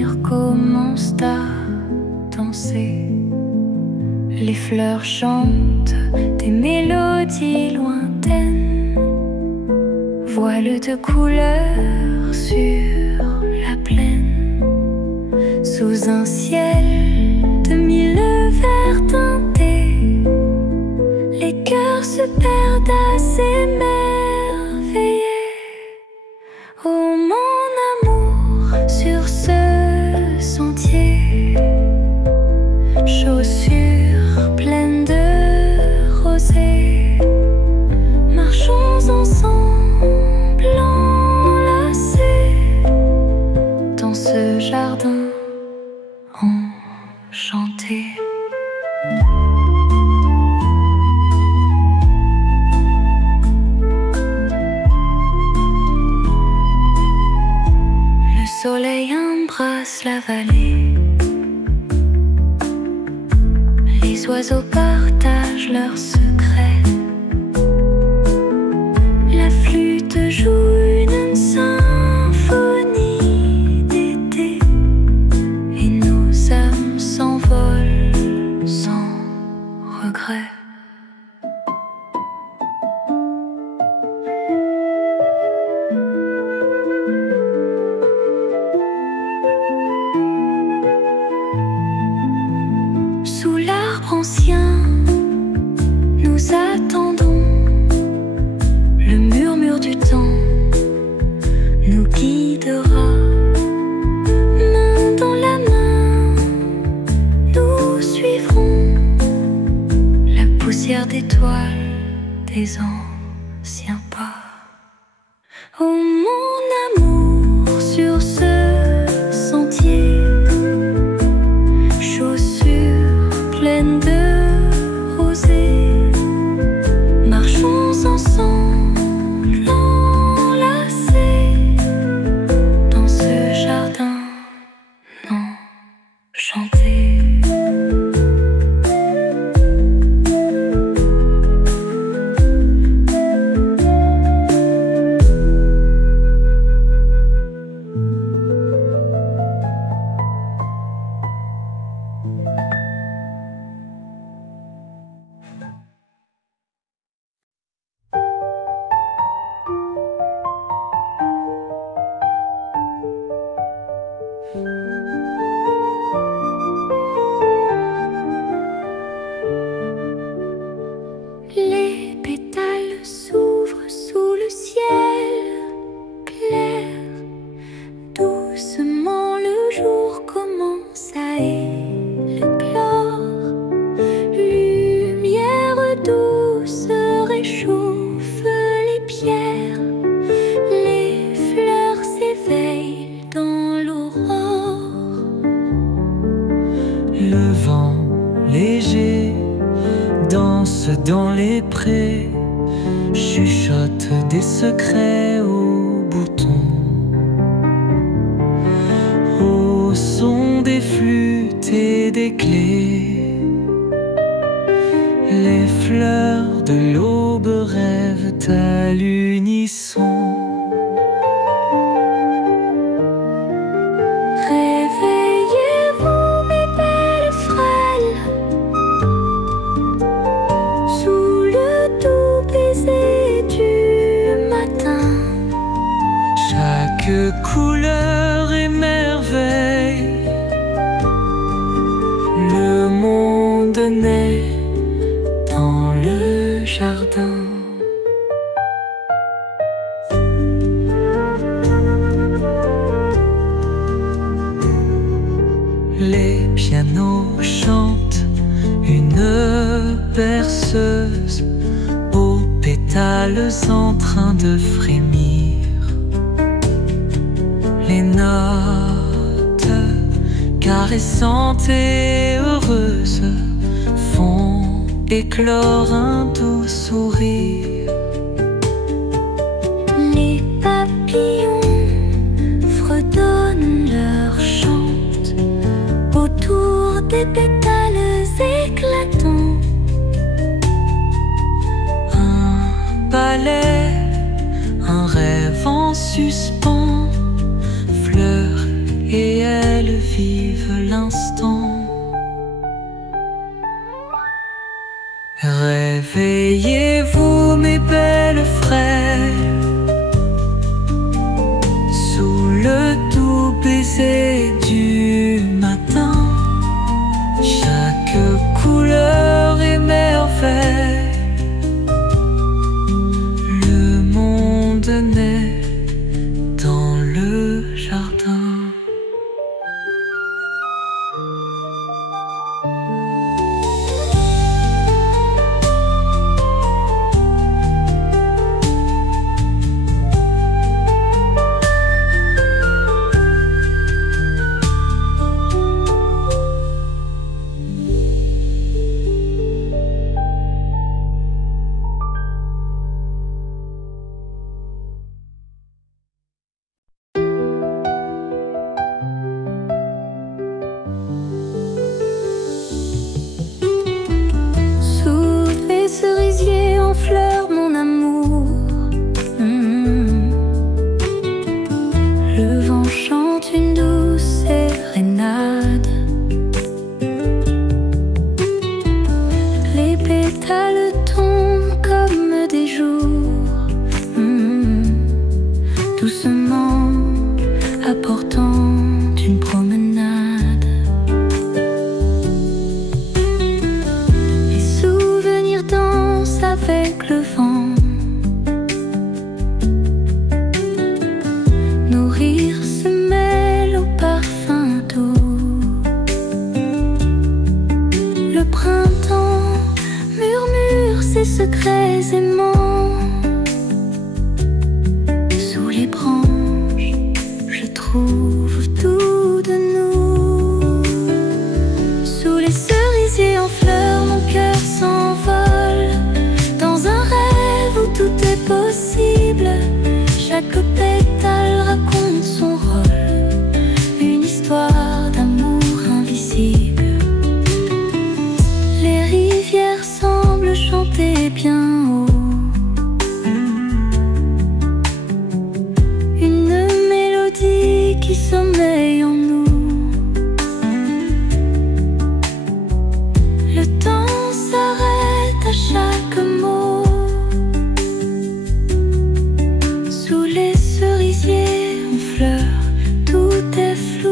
l'avenir commence à danser. Les fleurs chantent des mélodies lointaines, voiles de couleurs sur la plaine. Sous un ciel de mille verts teintés, les cœurs se perdent à s'émerveiller. Oh mon amour, sur ce sentier, chaussures pleines de rosée, marchons ensemble enlacés dans ce jardin enchanté. Le soleil embrasse la vallée, les oiseaux partagent leurs secrets, la flûte joue une symphonie d'été, et nos âmes s'envolent sans regret. Sous l'arbre ancien, nous attendons. Le murmure du temps nous guidera. Main dans la main, nous suivrons la poussière d'étoiles des anciens pas. Oh mon amour, sur ce sentier, chaussures pleines de rosée, marchons ensemble enlacés dans ce jardin enchanté. Les pétales s'ouvrent sous le ciel clair. Doucement le jour commence à éclore. Lumière douce réchauffe les pierres. Les fleurs s'éveillent dans l'aurore. Le vent léger danse dans les prés, chuchote des secrets aux boutons. Au son des flûtes et des clés, les fleurs de l'aube rêvent à l'unisson. Réveillez-vous, mes belles frêles, sous le doux baiser du matin. Chaque couleur émerveille, le monde naît dans le jardin. Les pianos chantent une berceuse aux pétales en train de frémir. Les notes caressantes et heureuses font éclore un doux sourire. Les papillons fredonnent leur chante autour des pétales éclatants. Un ballet, un rêve en suspens, fleurs et qu'elles vivent l'instant. Réveillez-vous mes belles frères, sous le doux baiser du matin. Chaque couleur est merveille, le monde naît dans le jardin. Secrets aimants, sous les branches, je trouve tout de nous. Sous les cerisiers en fleurs, mon cœur s'envole dans un rêve où tout est possible. Chaque pétale raconte son rôle, une histoire d'amour invisible. Les rivières semblent chanter bien haut, une mélodie qui sommeille en nous. Le temps s'arrête à chaque mot. Sous les cerisiers en fleurs, tout est flou.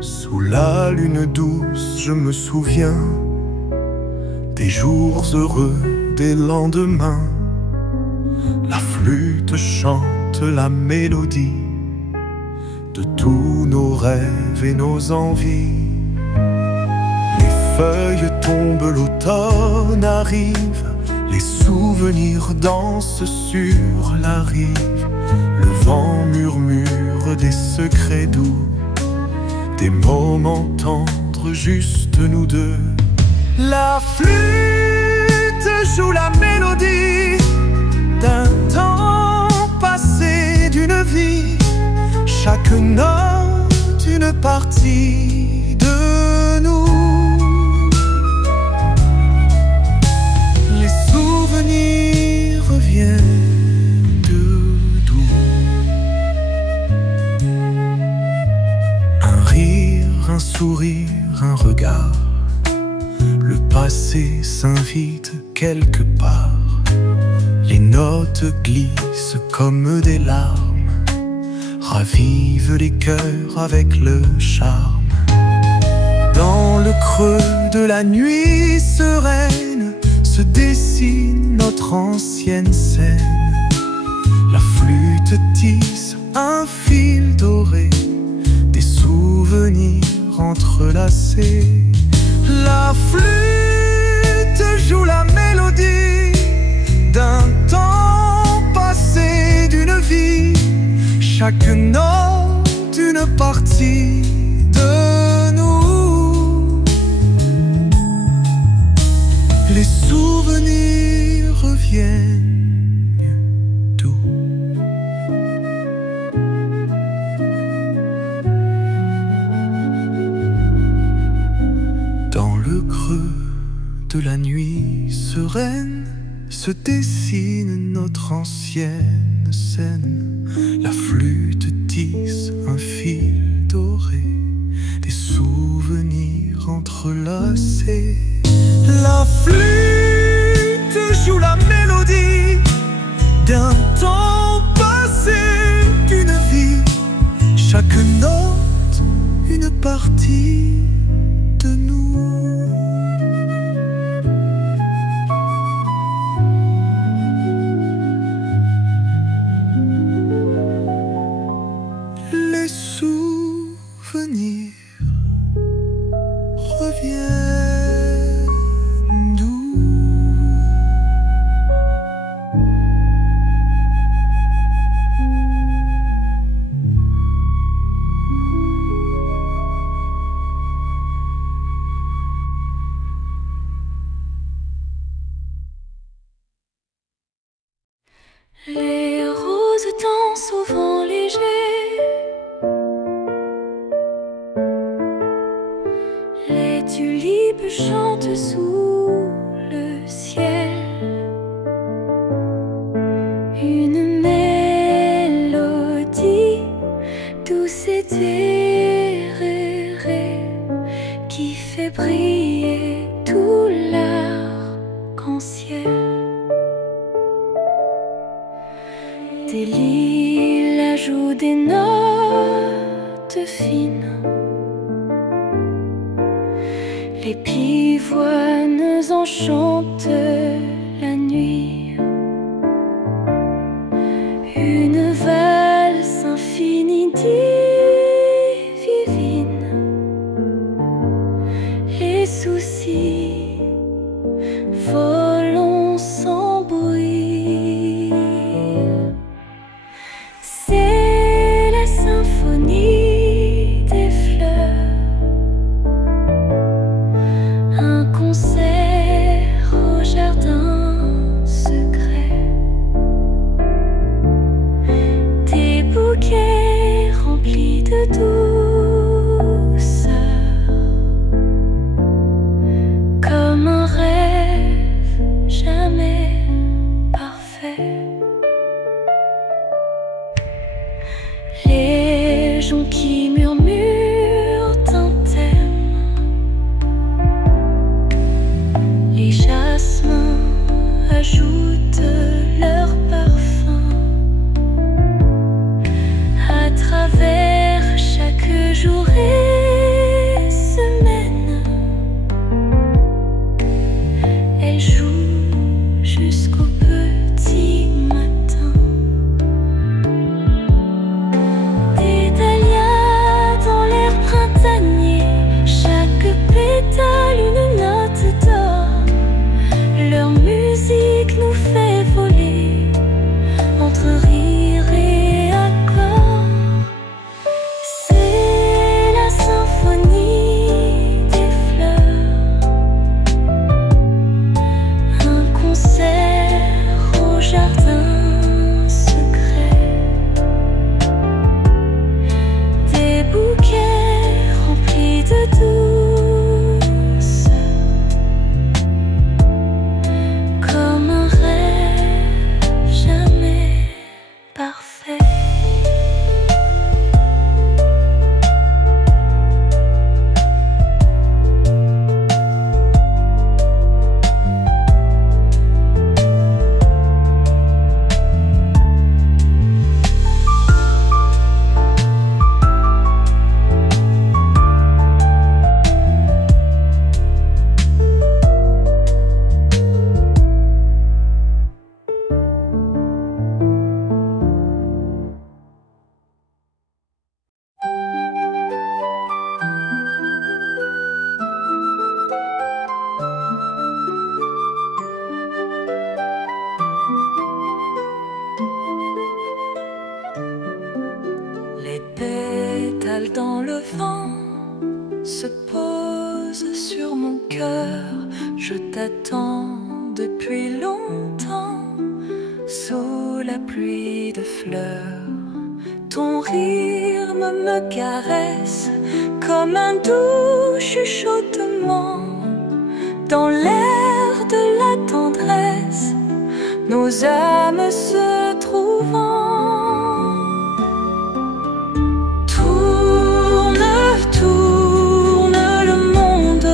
Sous la lune douce, je me souviens des jours heureux, des lendemains. La flûte chante la mélodie de tous nos rêves et nos envies. Les feuilles tombent, l'automne arrive, les souvenirs dansent sur la rive. Le vent murmure des secrets doux, des moments tendres, juste nous deux. La flûte joue la mélodie d'un temps passé, d'une vie. Chaque note une partie ouvrir un regard. Le passé s'invite quelque part. Les notes glissent comme des larmes, ravivent les cœurs avec le charme. Dans le creux de la nuit sereine se dessine notre ancienne scène. La flûte tisse un fil doré, des souvenirs entrelacés. La flûte joue la mélodie d'un temps passé, d'une vie. Chaque note une partie de nous. Les souvenirs reviennent doux. Dans le creux de la nuit sereine se dessine notre ancienne scène. La flûte tisse un fil doré, des souvenirs entrelacés. La flûte joue la mélodie d'un temps passé, d'une vie. Chaque note une partie de nous. Les souvenirs reviennent doux. Les roses dansent au vent léger, les tulipes chantent sous le ciel. Une mélodie douce et terrée qui fait briller tout l'arc-en-ciel. Des lilas jouent des notes fines, les pivoines enchantent la nuit. Une valse infinie divine, les soucis volent sans bruit. C'est la symphonie des fleurs, un concert au jardin secret. Des bouquets remplis de douceur, comme un rêve jamais parfait. Les gens qui murmurent un thème, les jasmins ajoutent leur parfum. À travers chaque jour et semaine, elle joue jusqu'au petit matin. Des dahlias dans l'air printanier, chaque pétale une note d'or. Leur musique nous fait voler entre rire et accord. C'est la symphonie des fleurs, un concert au jardin secret. Des bouquets remplis de douceur, pose sur mon cœur. Je t'attends depuis longtemps, sous la pluie de fleurs. Ton rire me caresse comme un doux chuchotement. Dans l'air de la tendresse, nos âmes se trouvant. Tourne, tourne le monde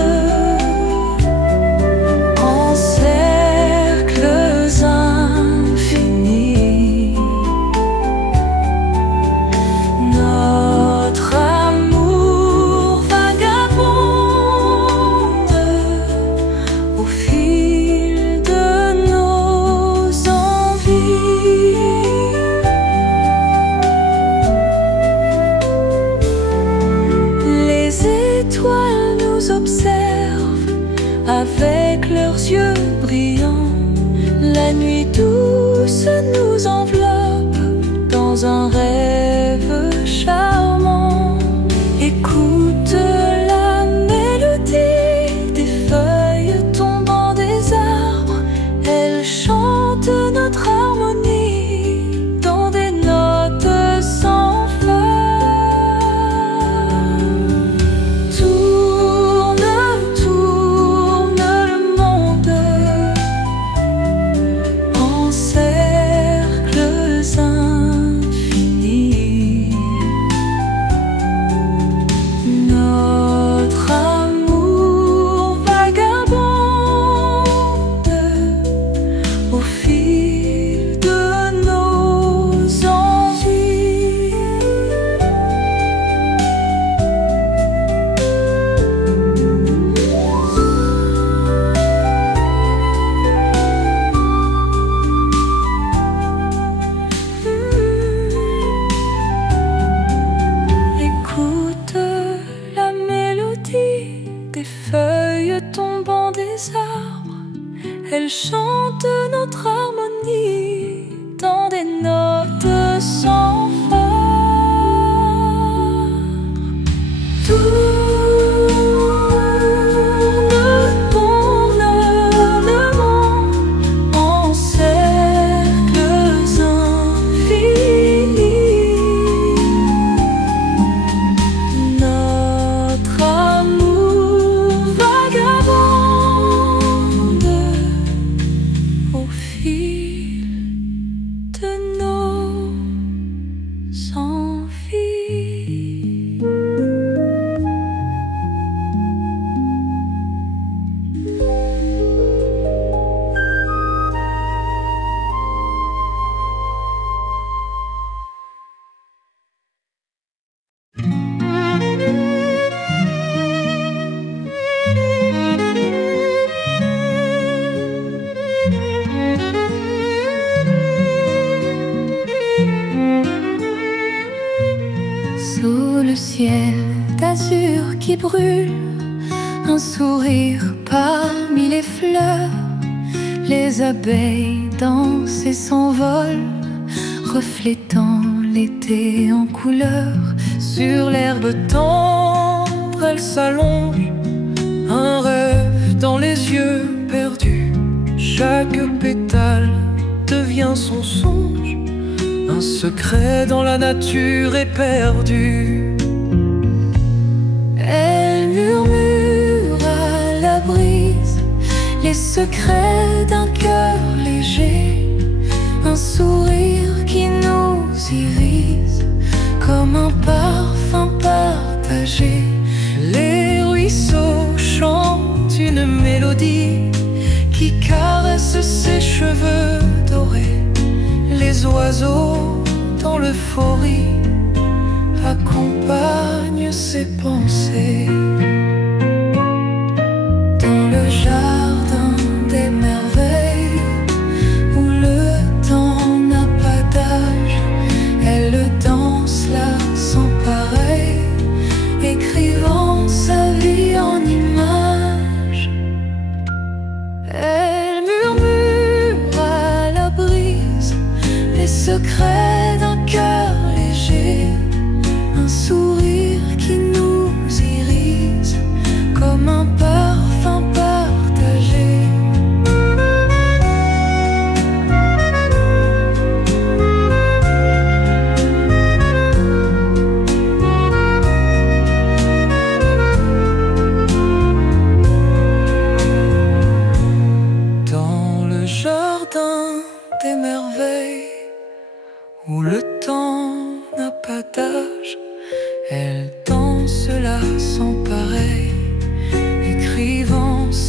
en cercles infinis. Notre amour vagabonde au fil de nos envies. Les étoiles nous observent avec leurs yeux brillants. La nuit douce nous enveloppe dans un rêve charmant. Écoute la mélodie des feuilles tombant des arbres. Elle chante notre harmonie dans des notes sans fin. Tourne, tourne le monde en cercles infinis. Notre amour vagabonde au fil de nos envies. Écoute la mélodie des feuilles tombant des arbres. Elle chante notre harmonie dans des notes sans fin. Tourne le monde en cercles infinis. Notre amour vagabonde au fil de nos envies. Sous le ciel d'azur qui brûle, un sourire parmi les fleurs. Les abeilles dansent et s'envolent, reflétant l'été en couleurs. Sur l'herbe tendre, elle s'allonge, un rêve dans les yeux perdus. Chaque pétale devient son songe, un secret dans la nature éperdue. Elle murmure à la brise les secrets d'un cœur léger, un sourire qui nous irise comme un parfum partagé. Les ruisseaux chantent une mélodie qui caresse ses cheveux dorés. Les oiseaux dans l'euphorie accompagnent ses pensées. Dans le jardin des merveilles où le temps n'a pas d'âge, elle danse là sans pareil, écrivant sa vie en images. Elle murmure à la brise les secrets d'un cœur léger, un sourire qui nous irise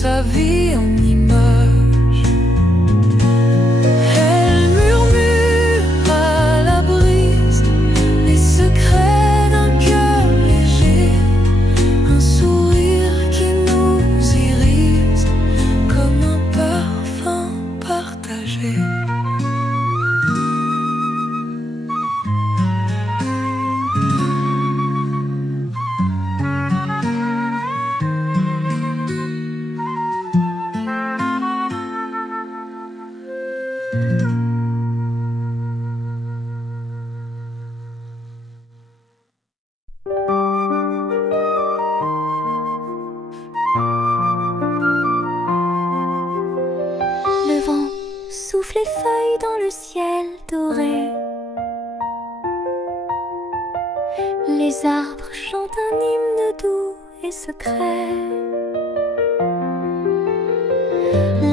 sa vie en image. Elle murmure à la brise les secrets d'un cœur léger, un sourire qui nous irise comme un parfum partagé. Le vent souffle les feuilles dans le ciel doré. Les arbres chantent un hymne doux et secret.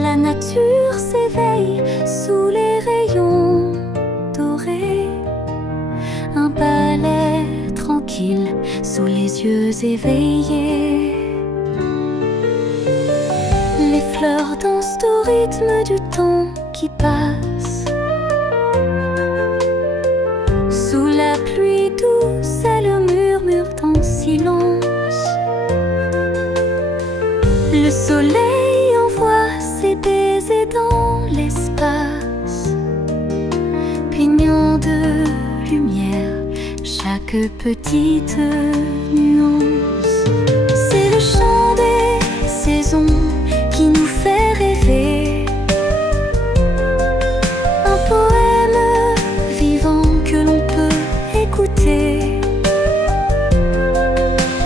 La nature s'éveille sous les rayons dorés. Un ballet tranquille sous les yeux éveillés. Les fleurs dansent au rythme du temps qui passe. Sous la pluie douce, elles murmurent en silence. Le soleil envoie ses baisers dans l'espace, peignant de lumière chaque petite nuance. C'est le chant des saisons qui nous fait rêver, un poème vivant que l'on peut écouter.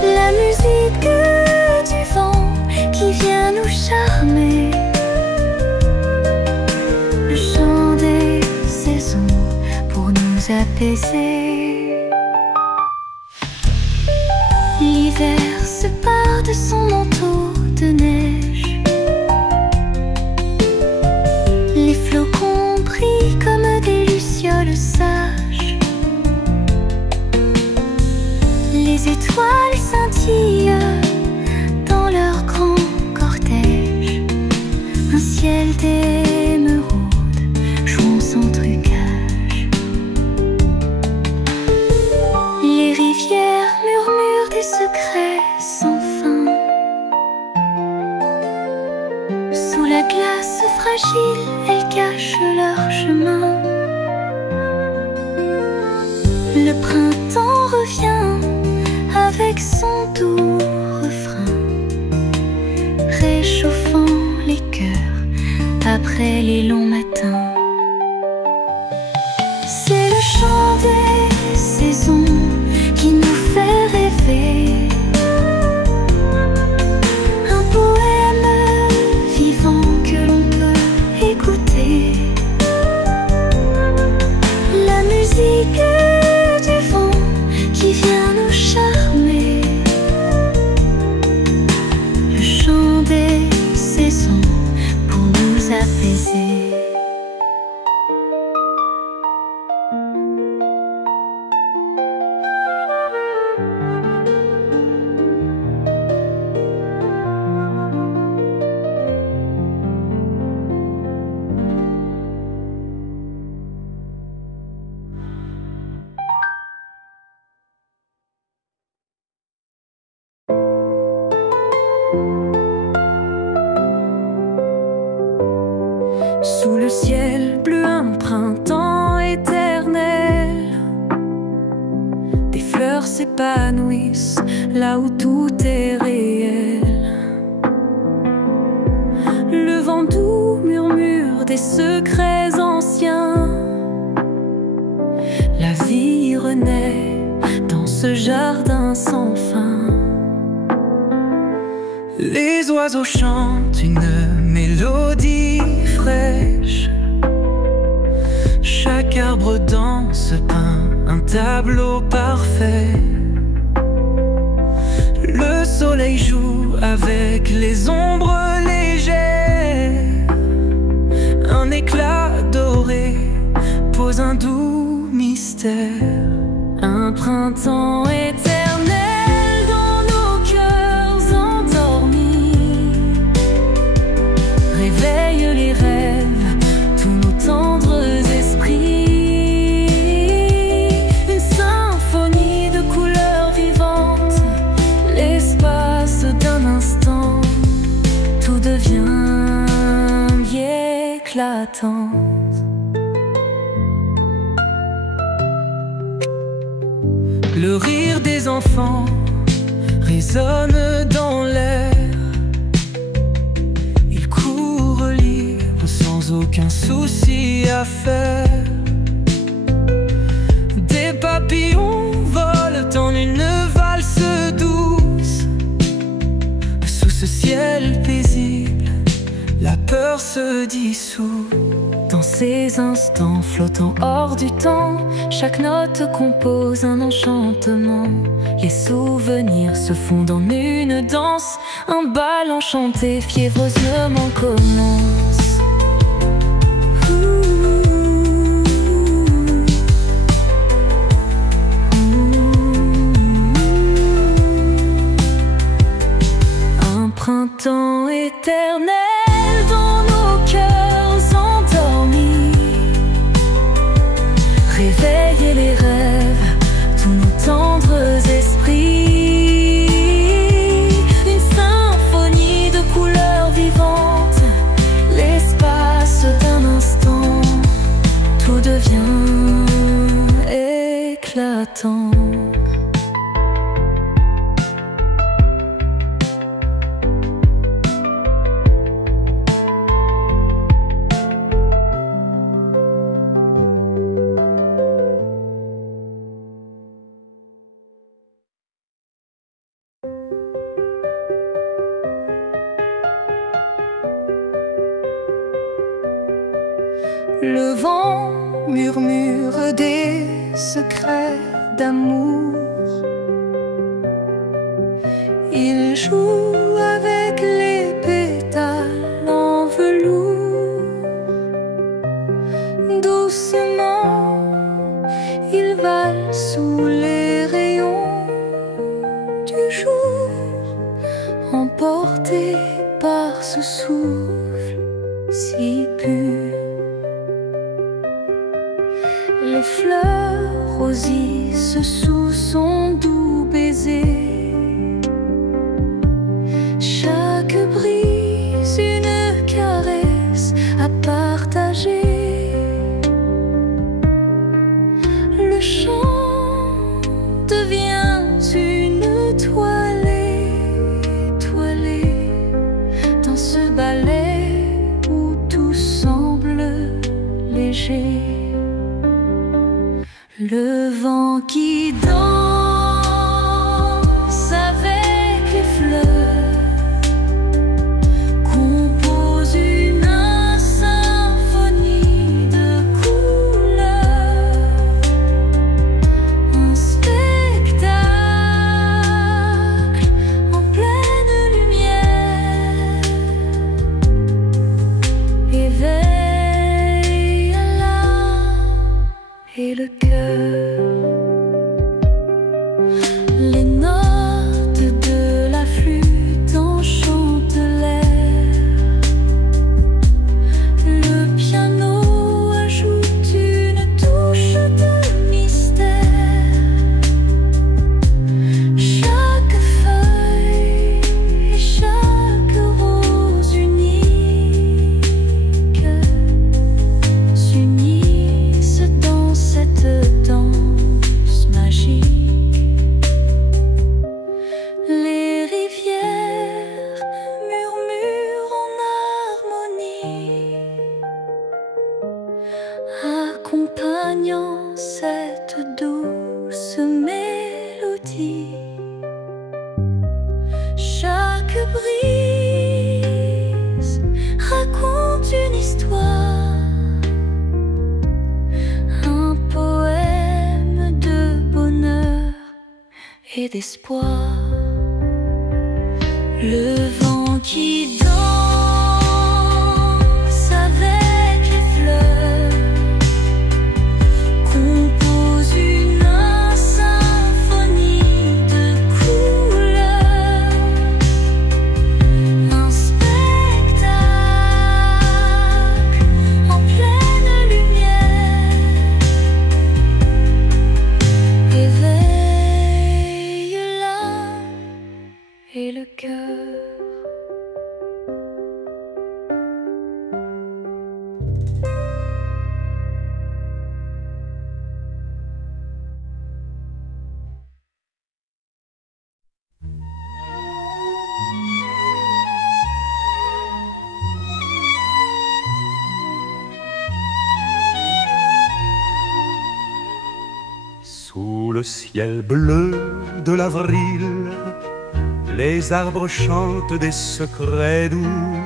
La musique du vent qui vient nous charmer, le chant des saisons pour nous apaiser. L'hiver se part de son manteau de neige. Les flocons brillent comme des lucioles sages. Les étoiles scintillent dans leur grand cortège. Un ciel d'émeraude jouant sans trucage. Les rivières murmurent des secrets sans fin. Sous la glace fragile, elles cachent leur chemin. Le printemps revient avec son doux refrain, réchauffant les cœurs après les longs matins. C'est le chant des saisons qui nous fait rêver, un poème vivant que l'on peut écouter. La musique du vent qui vient nous charmer, le chant des saisons pour nous apaiser. Sous le ciel bleu, un printemps éternel. Des fleurs s'épanouissent là où tout est réel. Le vent doux murmure des secrets anciens. La vie renaît dans ce jardin sans fin. Les oiseaux chantent une mélodie fraîche. Chaque arbre danse peint un tableau parfait. Le soleil joue avec les ombres légères. Un éclat doré pose un doux mystère. Un printemps éternel dans nos cœurs endormis. éclatante. Le rire des enfants résonne dans l'air. Ils courent libres sans aucun souci à faire. Des papillons volent en une valse douce. Sous ce ciel paisible, la peur se dissout. Dans ces instants flottants hors du temps, chaque note compose un enchantement. Les souvenirs se fondent en une danse. Un bal enchanté fiévreusement commence. Un printemps éternel dans nos cœurs endormis. Réveillez les rêves, tous nos tendres esprits. Une symphonie de couleurs vivantes. L'espace d'un instant, tout devient éclatant. Le vent murmure des secrets d'amour. Il joue avec les pétales en velours. Doucement, il vale sous les rayons du jour, emporté par ce souffle si pur. Les fleurs rosissent sous son doux baiser. Chaque brise une caresse à partager. Le chant devient une toile étoilée dans ce ballet où tout semble léger. Le vent qui danse avec les fleurs compose une symphonie de couleurs. Un spectacle en pleine lumière. Éveille l'âme et le cœur. Les notes de la flûte enchantent l'air. Le piano ajoute une touche de mystère. Chaque feuille et chaque rose unique s'unissent dans cette danse magique. Les rivières murmurent en harmonie, accompagnant cette douce mélodie. Chaque brise raconte une histoire, un poème de bonheur et d'espoir. Le vent qui danse avec les fleurs compose une symphonie de couleurs. Un spectacle en pleine lumière. Éveille l'âme et le cœur. le ciel bleu de l'avril, les arbres chantent des secrets doux.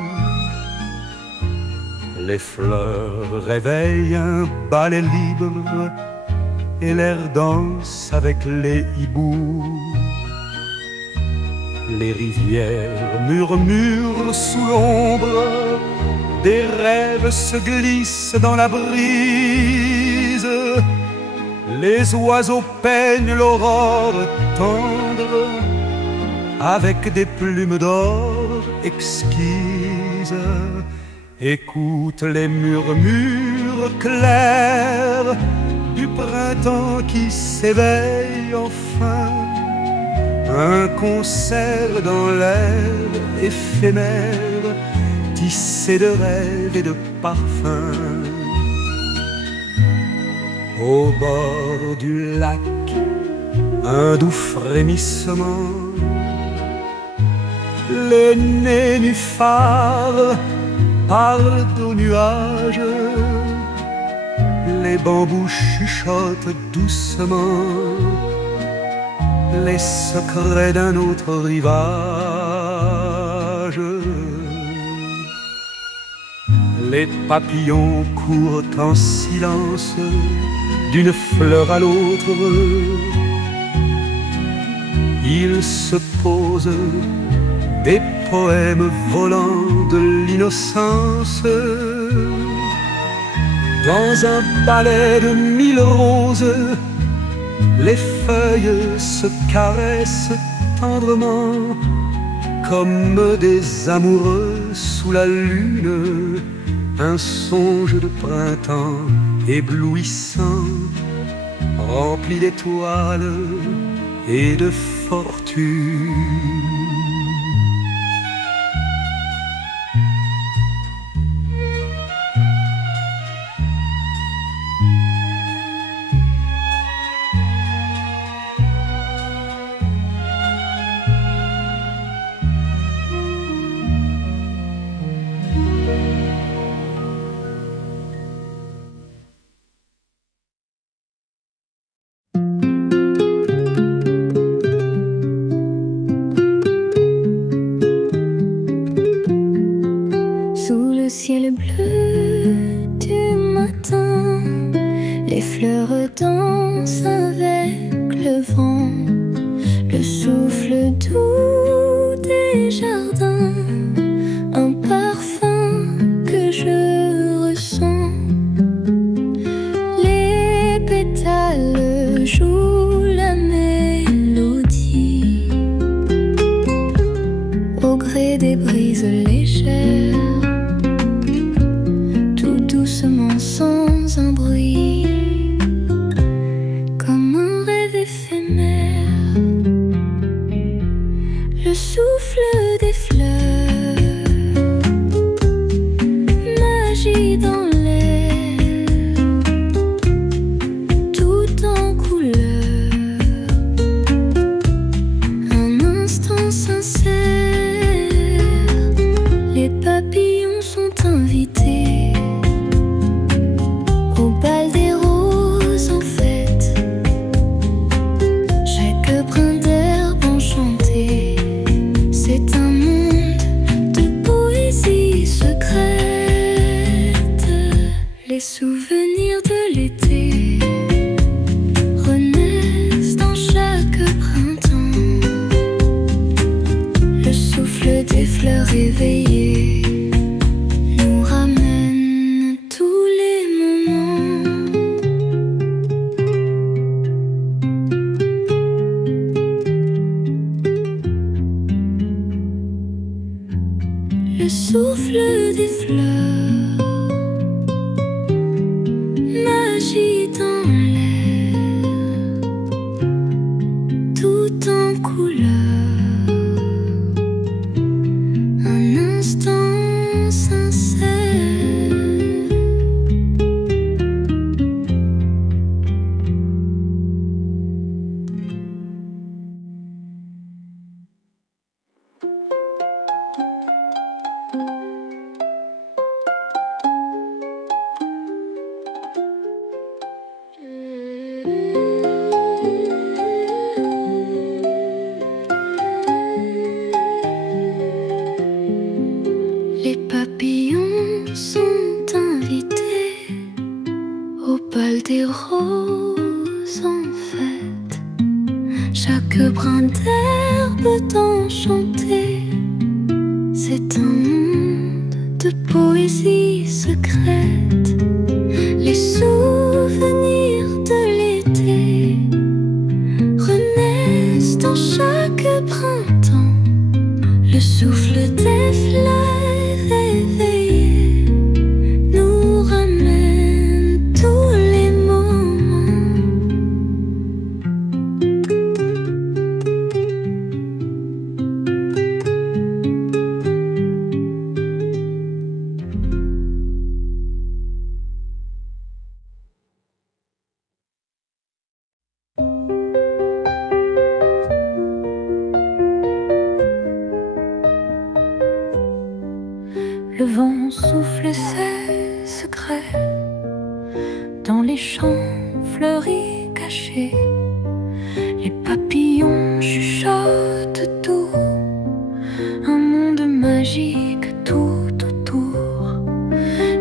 Les fleurs réveillent un balai libre et l'air danse avec les hiboux. Les rivières murmurent sous l'ombre, des rêves se glissent dans la brise. Les oiseaux peignent l'aurore tendre avec des plumes d'or exquises. Écoute les murmures clairs du printemps qui s'éveille enfin. Un concert dans l'air éphémère, tissé de rêves et de parfums. Au bord du lac, un doux frémissement. Les nénuphars parlent aux nuages. Les bambous chuchotent doucement les secrets d'un autre rivage. Les papillons courent en silence d'une fleur à l'autre. Ils se posent des poèmes volants de l'innocence. Dans un balai de mille roses, les feuilles se caressent tendrement comme des amoureux sous la lune. Un songe de printemps éblouissant, rempli d'étoiles et de fortune. Ciel bleu du matin, les fleurs dansent avec le vent, le souffle doux des jardins, un parfum que je ressens. Les pétales jouent la mélodie au gré des brises légères, doucement sans un bruit, comme un rêve éphémère. Le souffle des fleurs, magie dans l'air, tout en couleur. Un instant sincère, les papillons sont invités au bal des roses en fête. Chaque brin d'herbe enchanté, c'est un monde de poésie secrète. Les souvenirs de l'été renaissent dans chaque printemps. Le souffle des fleurs éveillées nous ramène tous les moments. Le souffle des fleurs, magie dans l'air, tout en couleur. Un instant sincère. un monde de poésie secrète. Les souvenirs de l'été renaissent dans chaque printemps. Le souffle des fleurs éveillées nous ramène tous les moments. Le vent souffle ses secrets dans les champs fleuris cachés. Les papillons chuchotent tout, un monde magique tout autour.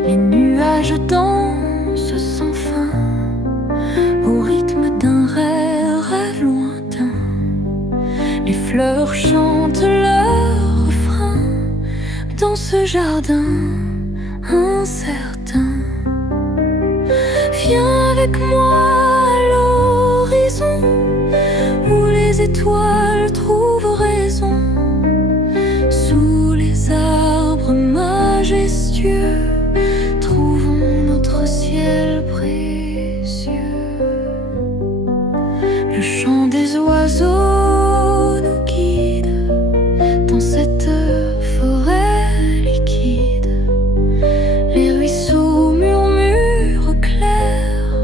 Les nuages dansent sans fin au rythme d'un rêve lointain. Les fleurs chantent leur refrain dans ce jardin incertain. Viens avec moi à l'horizon où les étoiles trouvent raison. Sous les arbres majestueux, trouvons notre ciel précieux. Le chant des oiseaux nous guide dans cette forêt liquide. Les ruisseaux murmurent clairs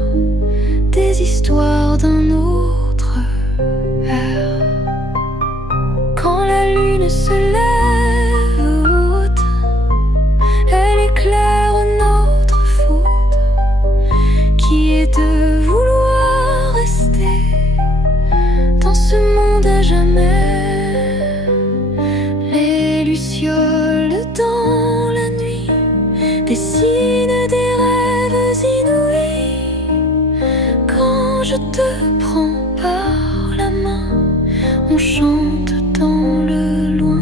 des histoires d'un autre ère. Quand la lune se lève haute, elle éclaire notre faute, qui est de vouloir rester dans ce monde à jamais. Les lucioles dans la nuit dessinent des rêves inouïs. Quand je te prends par la main, on chante dans le lointain.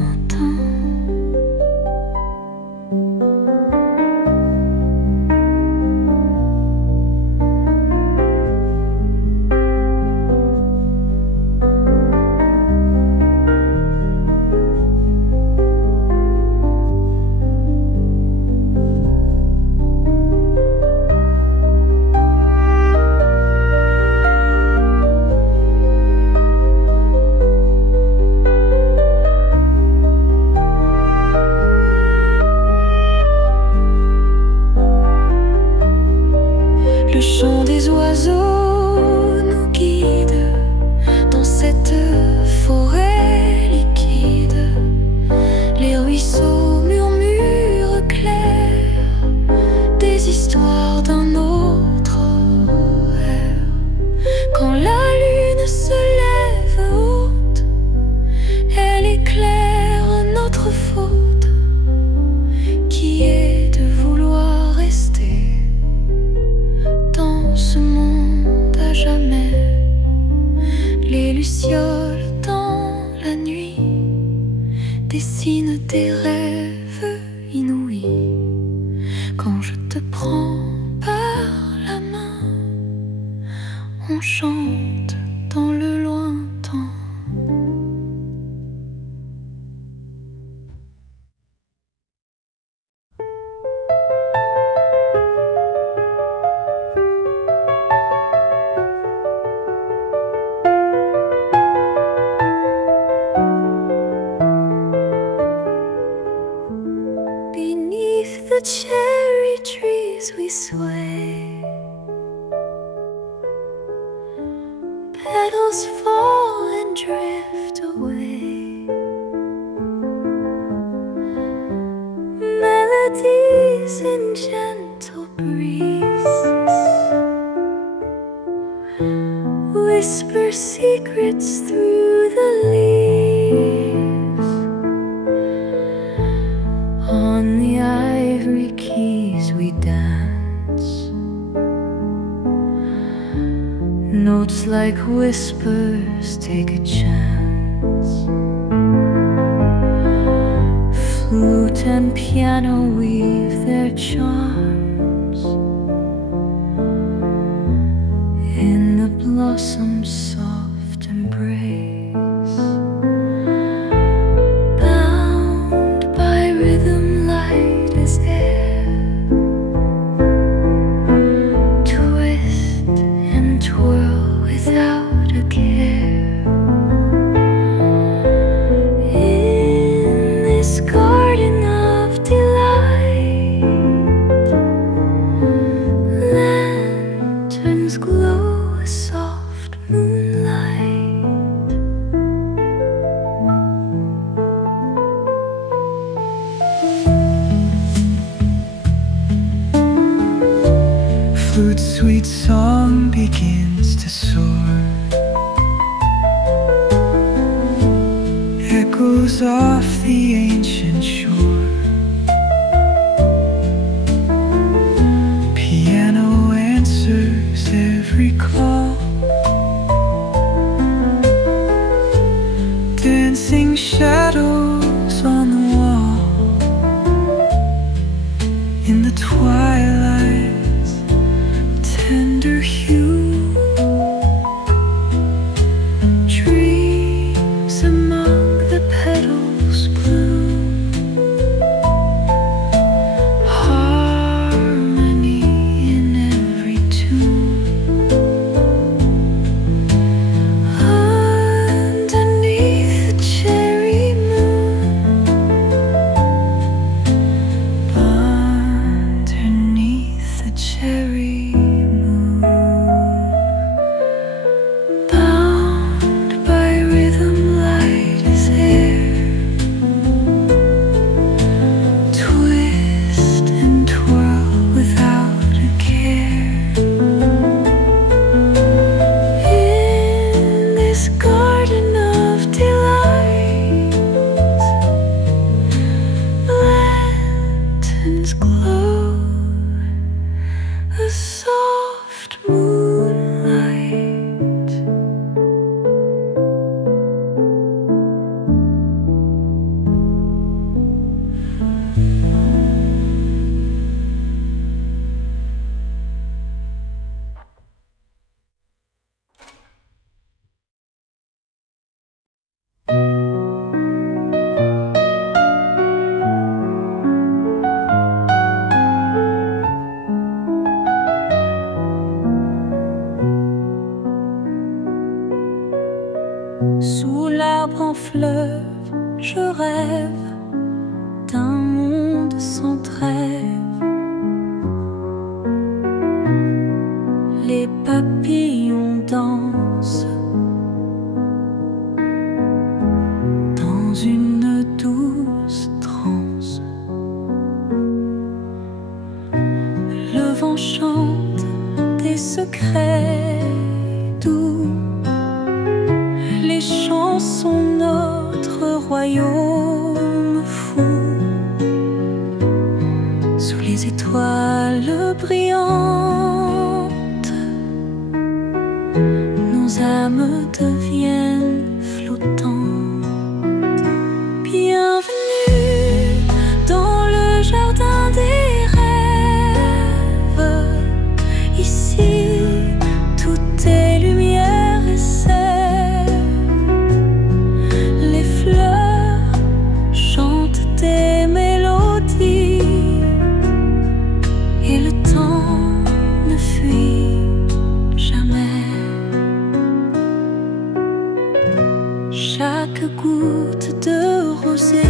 Le chant des oiseaux nous guide dans cette forêt liquide. Les ruisseaux murmurent clairs des histoires d'un autre ère. Quand la lune se lève haute, elle éclaire notre faute, qui est de vouloir rester dans ce monde à jamais. Les lucioles dans la nuit dessinent des rêves inouïs. Quand je te prends par la main, on chante dans le lointain. Beneath the cherry trees we sway, petals fall and drift away. Melodies in gentle breeze whisper secrets through the leaves. On the ivory keys we dance, notes like whispers take a chance. Flute flute and piano weave their charms in the blossom's soft embrace, bound by rhythm light as air, twist and twirl without a care. Garden of delight, lanterns glow a soft moonlight. Flute's sweet song begins to soar, echoes off the ancient shore. Piano answers every call, dancing shadows on the wall. In the twilight's tender hue, dreams among the petals bloom, harmony in every tune. Underneath the cherry moon, underneath the cherry moon, bound by rhythm light as air, twist and twirl without a care. In this garden of delight, lanterns glow a soft moonlight. Sous l'arbre en fleurs, je rêve d'un monde sans trêve. Les papillons dansent dans une douce transe. Le vent chante des secrets doux. Les chants sont notre royaume fou. Sous les étoiles brillantes, nos âmes deviennent flottantes. Bienvenue dans le jardin des rêves. Ici, tout est lumière et sève. Les fleurs chantent des mélodies et le temps ne fuit jamais. Chaque goutte de rosée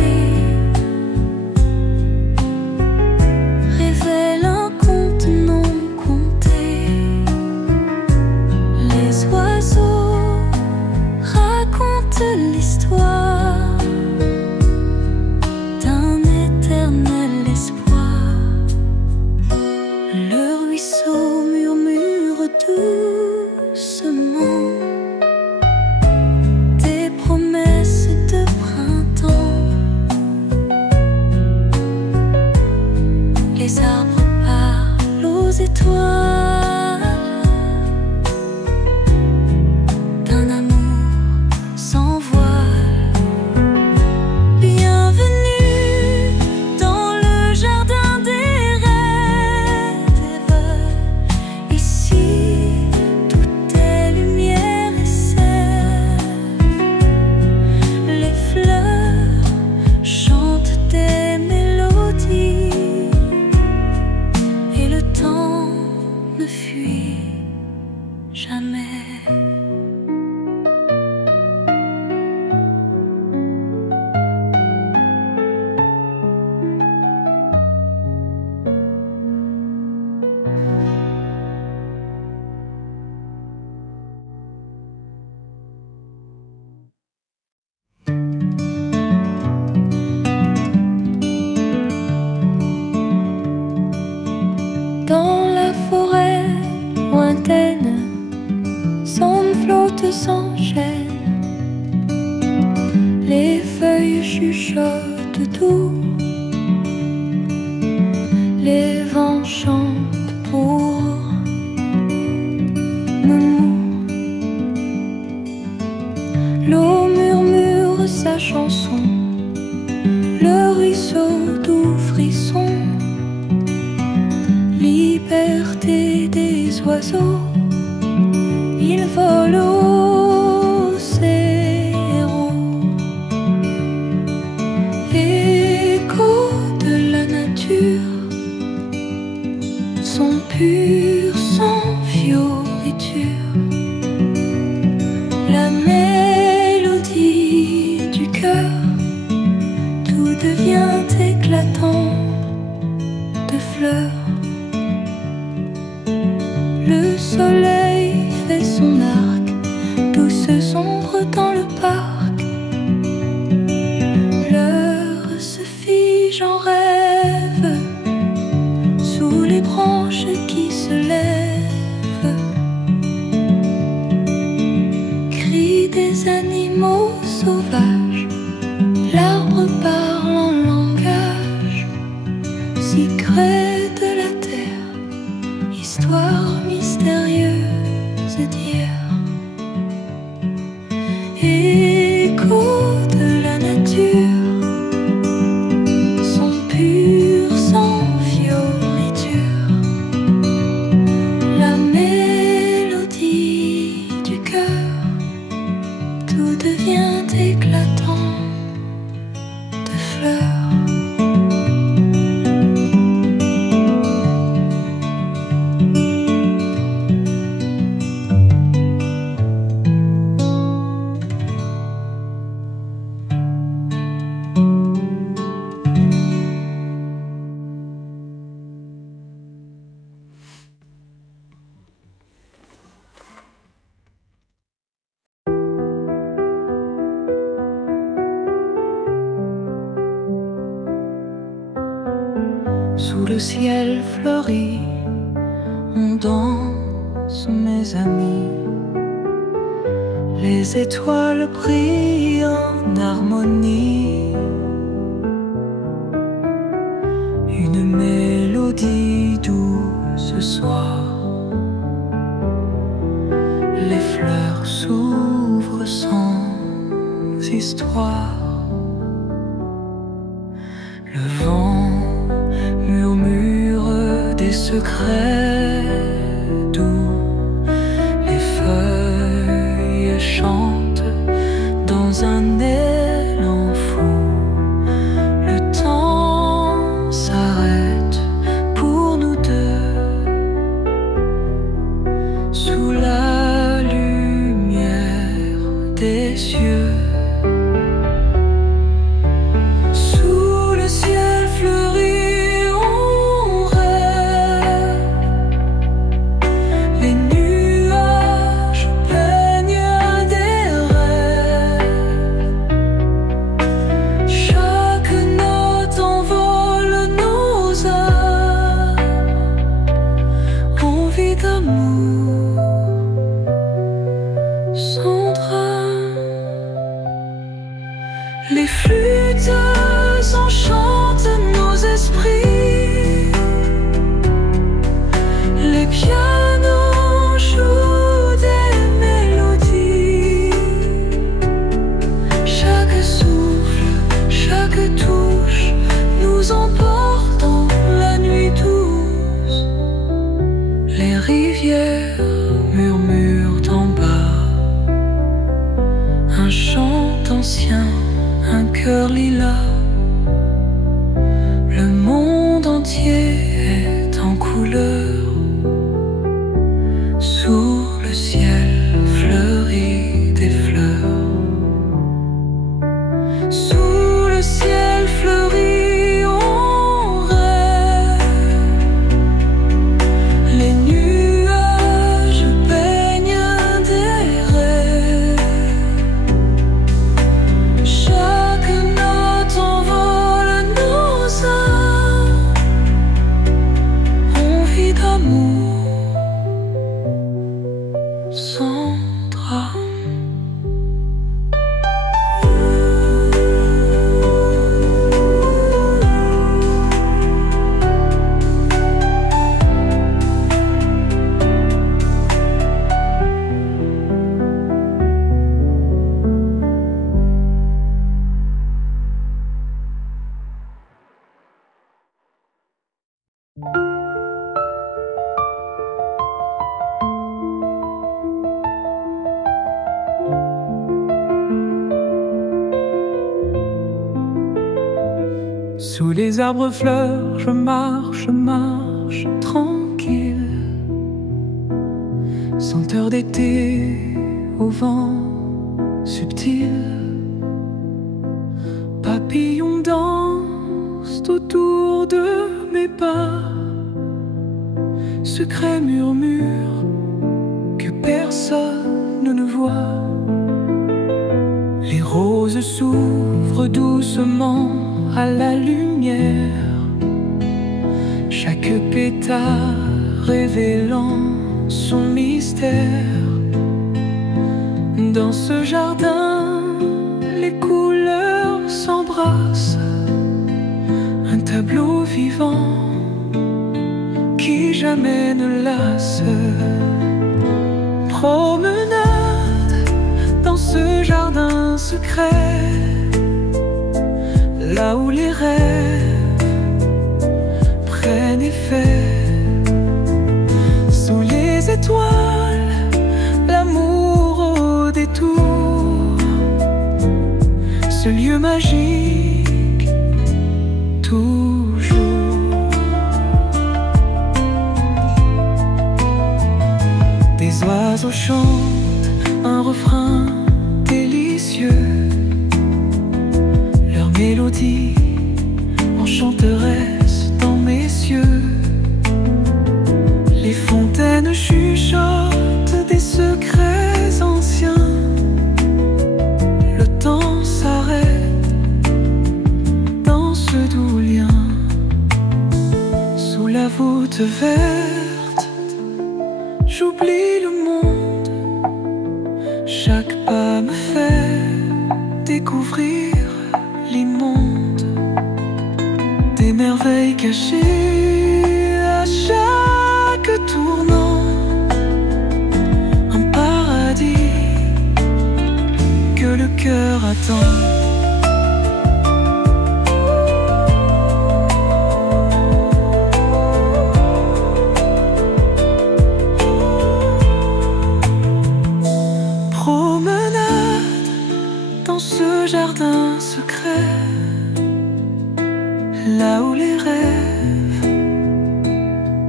révèle un conte non compté. Les oiseaux racontent l'histoire d'un éternel espoir. Le ruisseau murmure doucement des promesses de printemps. Les arbres parlent aux étoiles d'un amour sans voile. Bienvenue Dans la forêt lointaine, sans flotte, sans chaîne, les feuilles chuchotent tout, les vents chantent pour nous. L'eau murmure sa chanson, le ruisseau doux frisson, liberté des oiseaux, ils volent au zéro. Écho de la nature, son pur, sans fioriture, la mélodie du cœur, tout devient éclatant de fleurs. Le soleil fait son arc, douce ombre dans le parc. L'heure se fige en rêve, sous les branches qui se lèvent. Cris des animaux sauvages, l'arbre parle en langage secret de la terre, histoire mystérieuse d'hier. Écho de la nature, son pur, sans fioriture, la mélodie du cœur, tout devient éclatant de fleurs. Sous le ciel fleuri, on danse, mes amis. Les étoiles brillent en harmonie. Une mélodie douce ce soir. Les fleurs s'ouvrent sans histoire. Le vent murmure des secrets doux, les feuilles chantent dans un élan fou. Le temps s'arrête pour nous deux, sous la lumière des cieux. Les flûtes enchantent nos esprits, les pianos jouent des mélodies. Chaque souffle, chaque touche nous emporte dans la nuit douce. Les rivières murmurent en bas un chant ancien, un cœur lilas. Le monde entier est en couleur, sous le ciel fleuri des fleurs. Sous le ciel fleuri on rêve, les nuages baignent des rêves. Chaque note envole nos âmes, les arbres fleurent, je marche tranquille. Senteur d'été au vent subtil. Papillons dansent autour de mes pas. Secret murmure que personne ne voit. Les roses s'ouvrent doucement à la lumière, chaque pétale révélant son mystère. Dans ce jardin, les couleurs s'embrassent, un tableau vivant qui jamais ne lasse. Promenade dans ce jardin secret, là où les rêves prennent effet. Sous les étoiles, l'amour au détour, ce lieu magique toujours. Des oiseaux chantent un refrain délicieux, leur mélodie enchanteresse dans mes yeux. Les fontaines chuchotent des secrets anciens. Le temps s'arrête dans ce doux lien. Sous la voûte verte, j'oublie le monde. Chaque pas me fait découvrir l'immonde, des merveilles cachées à chaque tournant. Un paradis que le cœur attend. Jardin secret, là où les rêves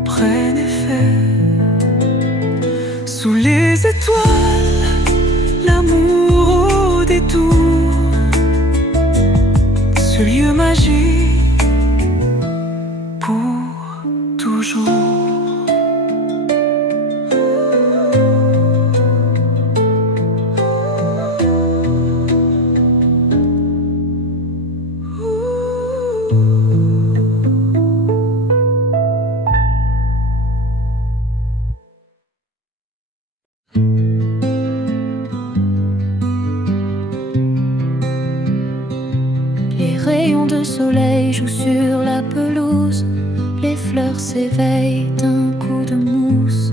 prennent effet. Sous les étoiles, l'amour au détour, ce lieu magique pour toujours. Le soleil joue sur la pelouse, les fleurs s'éveillent d'un coup de mousse.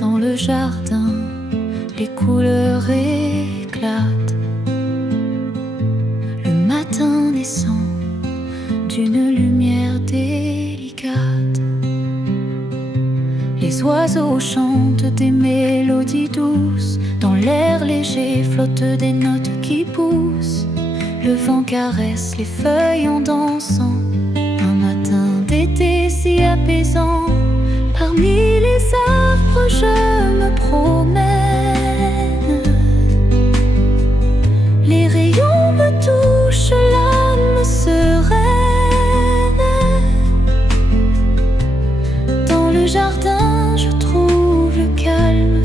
Dans le jardin, les couleurs éclatent. Le matin descend d'une lumière délicate. Les oiseaux chantent des mélodies douces. Dans l'air léger flottent des notes qui poussent. Le vent caresse les feuilles en dansant. Un matin d'été si apaisant. Parmi les arbres je me promène. Les rayons me touchent l'âme sereine. Dans le jardin je trouve le calme.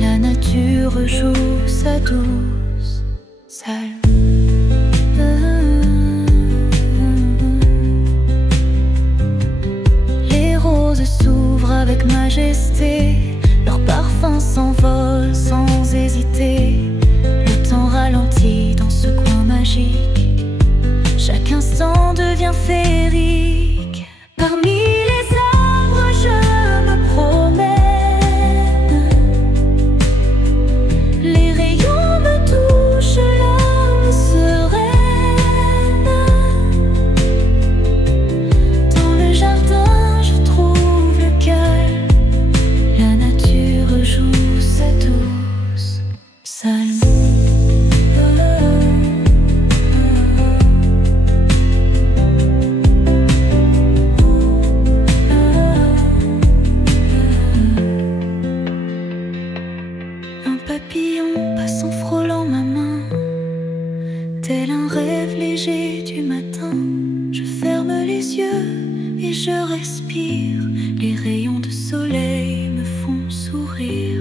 La nature joue sa douce salme. Avec majesté, leur parfum s'envole sans hésiter. Le temps ralentit dans ce coin magique. Chaque instant devient féerique. Parmi les arbres je me promène. Les rayons me touchent l'âme sereine. Dans le jardin joue sa douce salme. yeux et je respire. Les rayons de soleil me font sourire.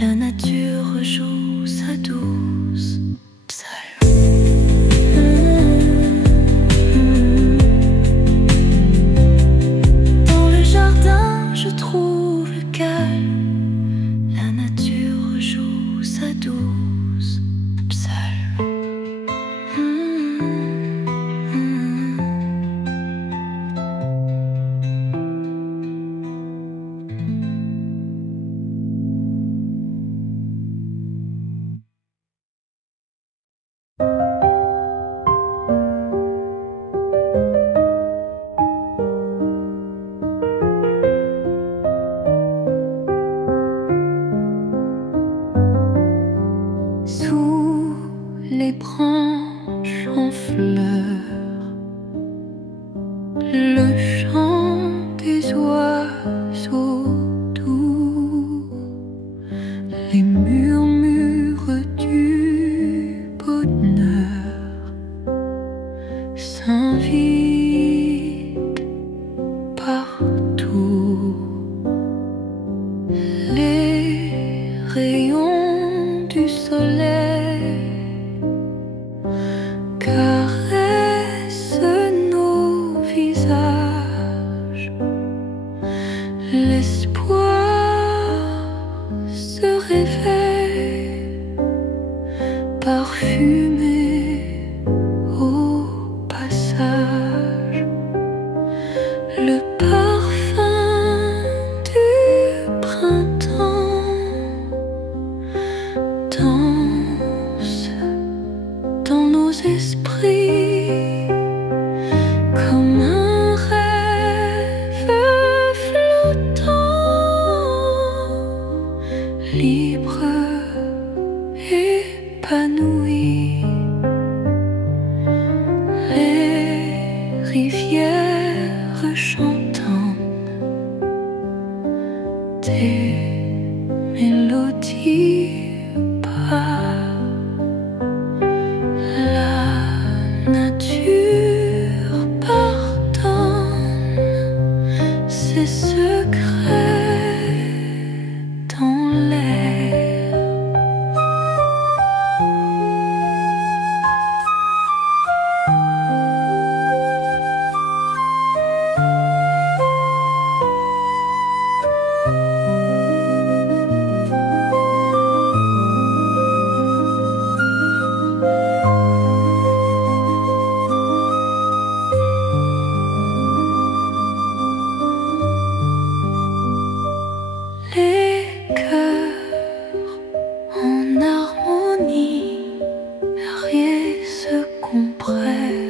La nature joue sa douce psalme. Dans le jardin, je trouve le calme. La nature joue sa douce psalme. Sous les branches en fleurs, le chant des oiseaux doux, les murmures du bonheur s'invitent partout. Les rayons du soleil caressent nos visages. L'espoir se réveille, parfumé au passage. Le parfum du printemps danse dans nos esprits comme un rêve flottant, libre, épanoui. Les rivières chantant des mélodies par la nature pardonne ses secrets dans l'air. Les cœurs en harmonie, rien se comprennent.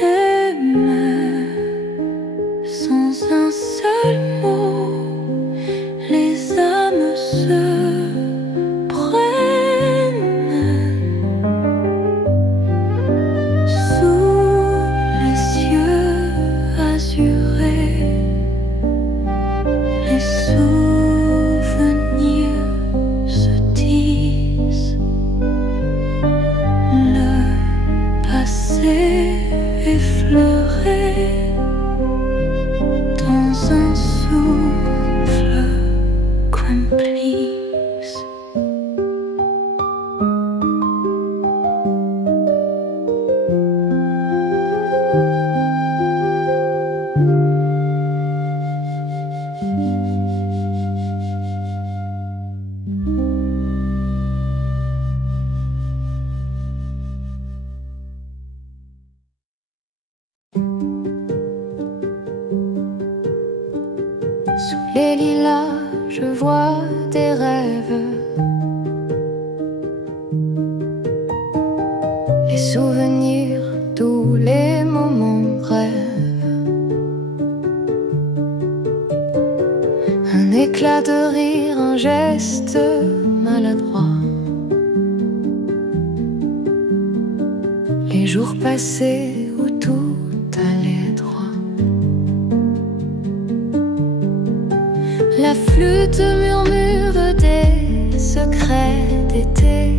Même sans un seul mot, les âmes se prennent. Sous les cieux azurés, les souvenirs se disent. Le passé effleuré dans un souffle complice. Sous les lilas, je vois des rêves, les souvenirs, tous les moments brefs. éclat de rire, un geste maladroit. Les jours passés où tout allait droit. La flûte murmure des secrets d'été,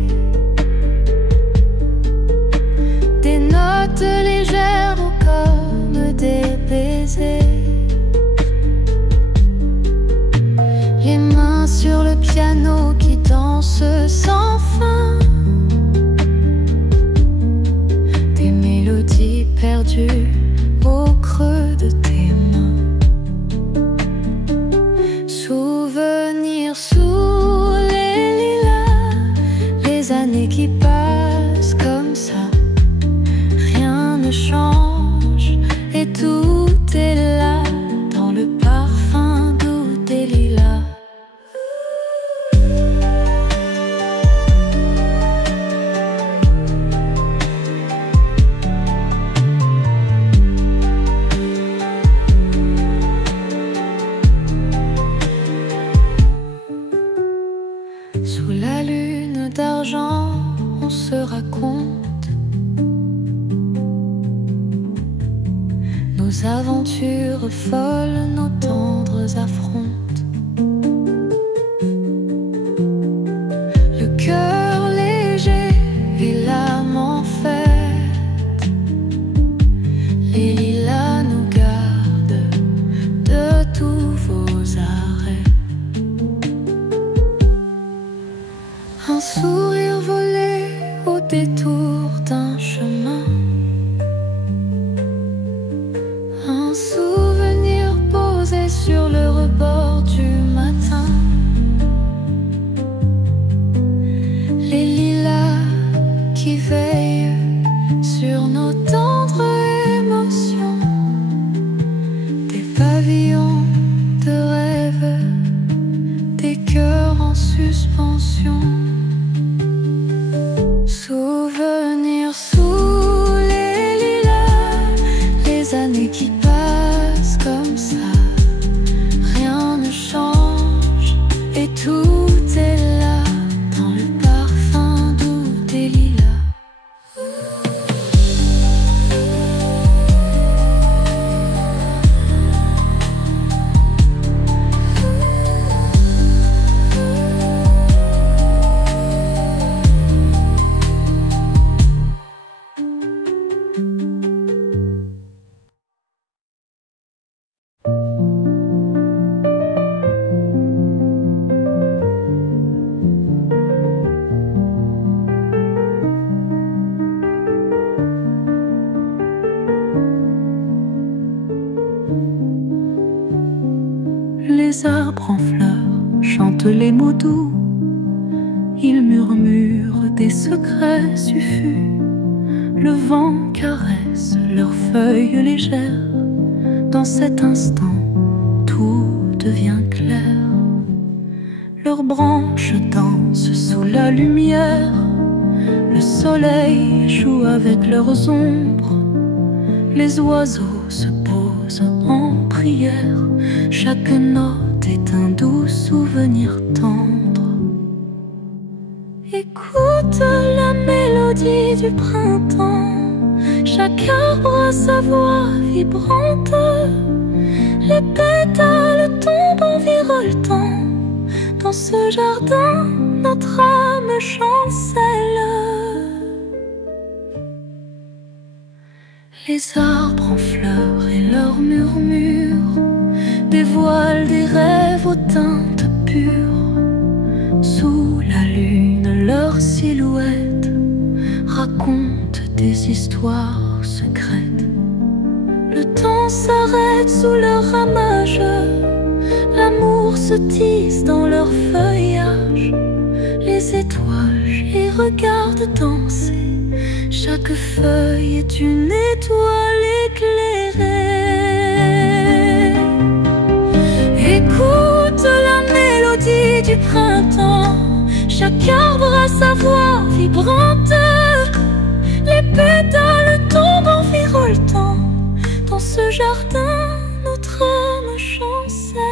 des notes légères comme des baisers. Les mains sur le piano qui danse sans fin, des mélodies perdues au creux de tes mains. Souvenirs sous les lilas, les années qui passent comme ça. Rien ne change et tout est là dans le parfum doux des lilas. Sous la lune d'argent, on se raconte nos aventures folles, nos tendres affrontes. Le cœur léger et l'âme en fête, les lilas nous gardent de tous vos arrêts. Un sourire volé au détour d'un chemin, un souvenir posé sur le rebord du matin. Les lilas qui veillent sur nos tendres émotions, des pavillons de rêve, des cœurs en suspension. Souvenirs sous les lilas, les années qui passent comme ça. Rien ne change et tout est là dans le parfum doux des lilas. Les arbres en fleurs chantent les mots doux, ils murmurent des secrets suffus. Le vent caresse leurs feuilles légères. Dans cet instant, tout devient clair. Leurs branches dansent sous la lumière. Le soleil joue avec leurs ombres. Les oiseaux se posent en prière. Chaque note est un doux souvenir tendre. Écoute la mélodie du printemps. Chaque arbre a sa voix vibrante. Les pétales tombent en virevoltant. Dans ce jardin, notre âme chancelle. Les arbres en fleurs et leurs murmures dévoilent des rêves aux teintes pures. Sous la lune, leurs silhouettes racontent des histoires secrètes. Le temps s'arrête sous leur ramage. L'amour se tisse dans leur feuillage. Les étoiles les regardent danser. Chaque feuille est une étoile éclairée. Écoute la mélodie du printemps. Chaque arbre a sa voix vibrante. Les pétales tombent en virevoltant. Dans ce jardin, notre âme chancelle.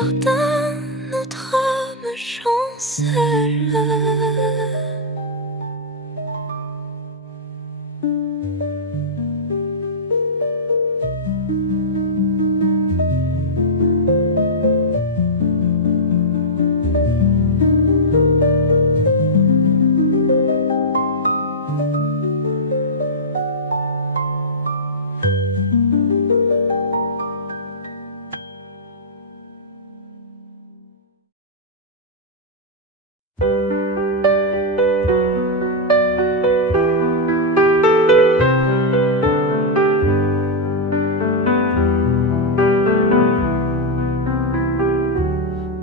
jardin, notre âme chancelle.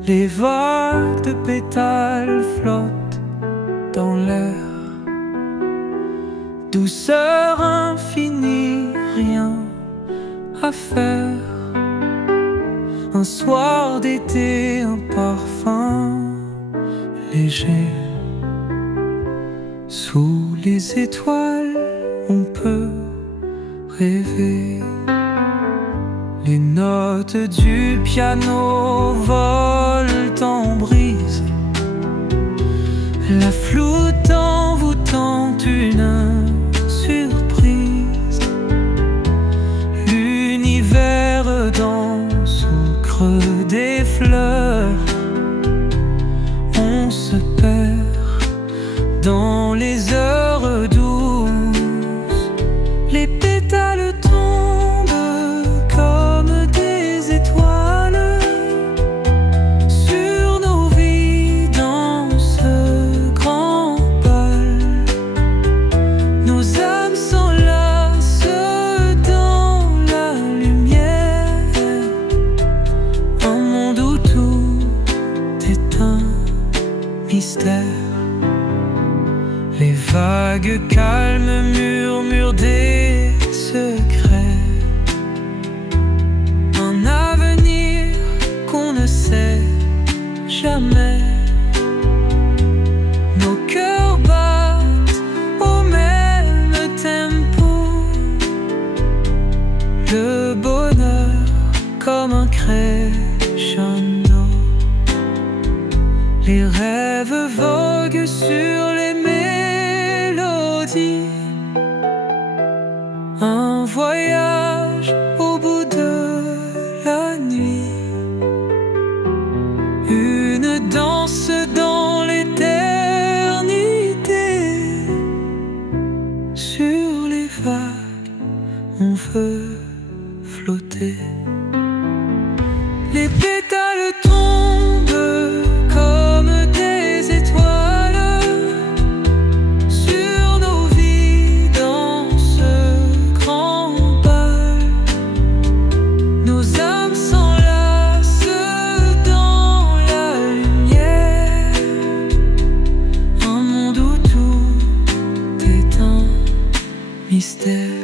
Les vagues de pétales flottent dans l'air. Douceur infinie, rien à faire. Un soir d'été, un parfum léger. Sous les étoiles, on peut rêver. Les notes du piano volent en brise. La flûte envoûtant une surprise. L'univers danse au creux des fleurs. On se perd dans les heures douces. Les pétales tombent comme des étoiles sur nos vies dans ce grand bal. Nos âmes s'enlacent dans la lumière. Un monde où tout est un mystère. Les vagues calmes murmurent des secrets. Un avenir qu'on ne sait jamais. Nos cœurs battent au même tempo. Le bonheur comme un crescendo. Les rêves voguent sur les mélodies. Un voyage au bout de la nuit. Une danse dans l'éternité. Sur les vagues, on veut flotter. Les pétales tombent comme des étoiles sur nos vies dans ce grand bal. Nos âmes s'enlacent dans la lumière. Un monde où tout est un mystère.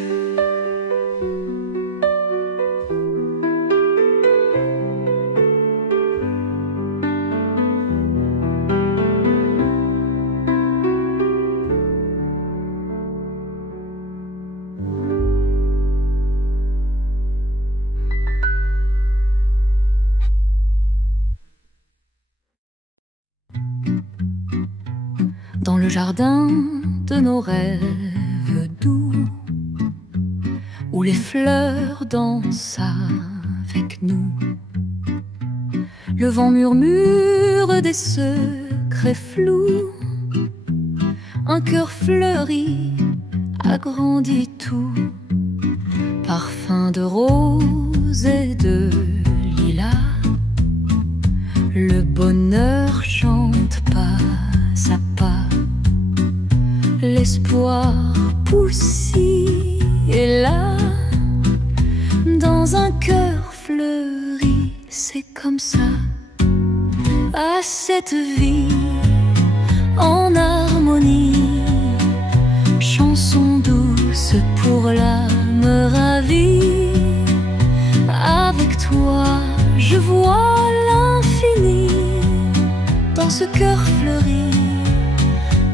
Dans le jardin de nos rêves doux, où les fleurs dansent avec nous, le vent murmure des secrets flous. Un cœur fleuri agrandit tout. Parfum de rose et de lilas, le bonheur chante pas à pas. L'espoir pousse ici et là. Dans un cœur fleuri, c'est comme ça. À cette vie en harmonie, chanson douce pour l'âme ravie. Avec toi, je vois l'infini dans ce cœur fleuri.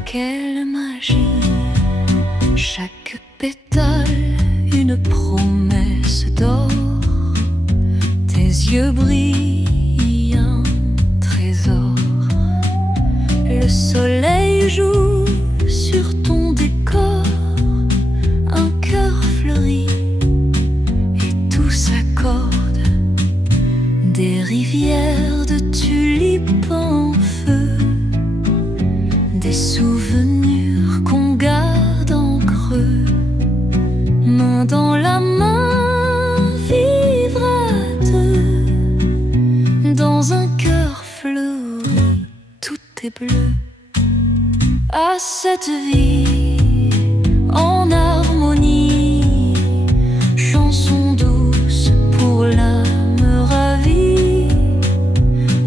Quelle magie! Chaque pétale, une promesse d'or. Tes yeux brillent à cette vie en harmonie. Chanson douce pour l'âme ravie.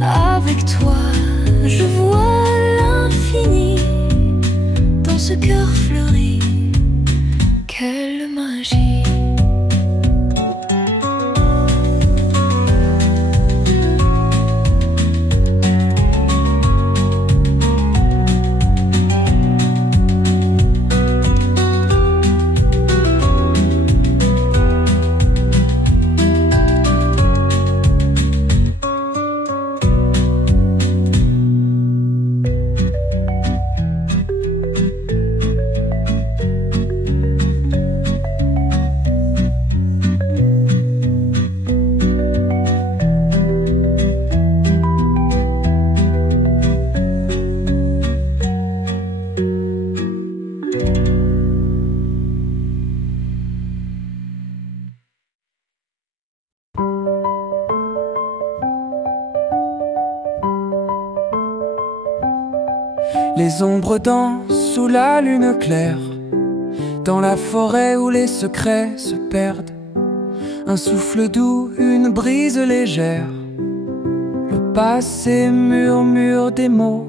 Avec toi, je vois l'infini dans ce cœur fleuri. Quelle magie! Les ombres dansent sous la lune claire, dans la forêt où les secrets se perdent. Un souffle doux, une brise légère. Le passé murmure des mots,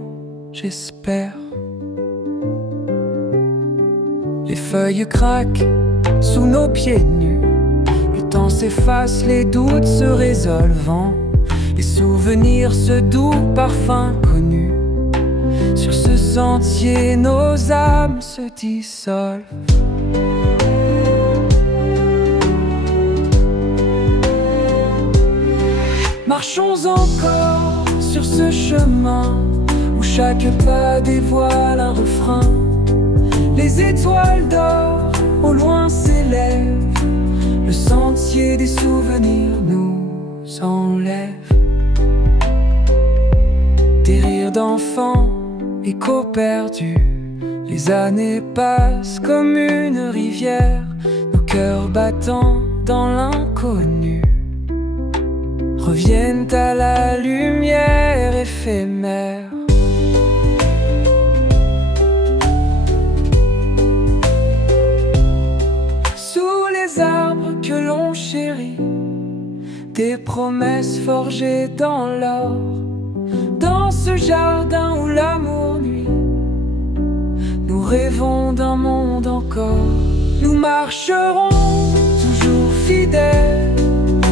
j'espère. Les feuilles craquent sous nos pieds nus. Le temps s'efface, les doutes se résolvant. Les souvenirs, ce doux parfum connu. Sur ce sentier, nos âmes se dissolvent. Marchons encore sur ce chemin où chaque pas dévoile un refrain. Les étoiles d'or au loin s'élèvent. Le sentier des souvenirs nous enlève. Des rires d'enfants, écho perdu. Les années passent comme une rivière. Nos cœurs battant dans l'inconnu reviennent à la lumière éphémère. Sous les arbres que l'on chérit, des promesses forgées dans l'or. Dans ce jardin où l'amour nuit, nous rêvons d'un monde encore. Nous marcherons toujours fidèles.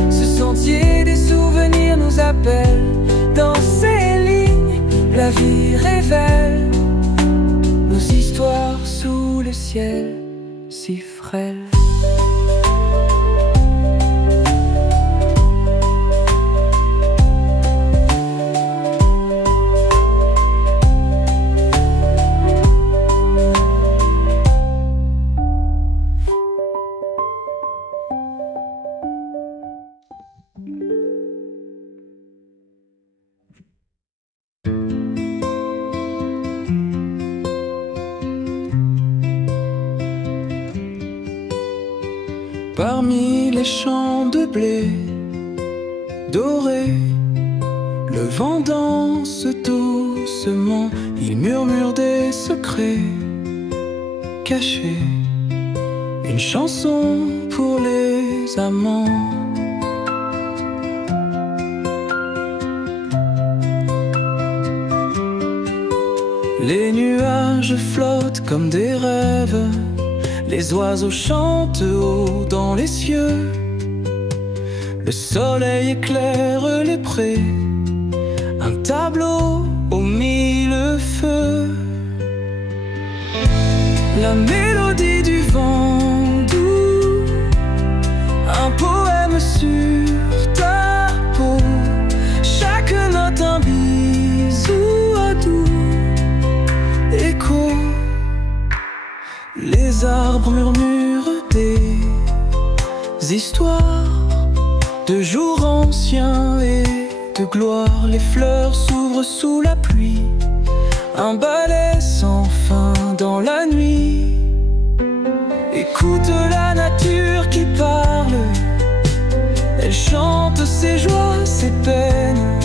Ce sentier des souvenirs nous appelle. Dans ces lignes, la vie révèle nos histoires sous le ciel si frêle. Parmi les champs de blé doré, le vent danse doucement. Il murmure des secrets cachés, une chanson pour les amants. Les nuages flottent comme des rêves. Les oiseaux chantent haut dans les cieux. Le soleil éclaire les prés, un tableau aux mille feux. La mélodie du vent doux, un poème sur ta peau. Chaque note un bisou à doux écho. Les arbres murmurent des histoires de jours anciens et de gloire. Les fleurs s'ouvrent sous la pluie, un ballet sans fin dans la nuit. Écoute la nature qui parle, elle chante ses joies, ses peines.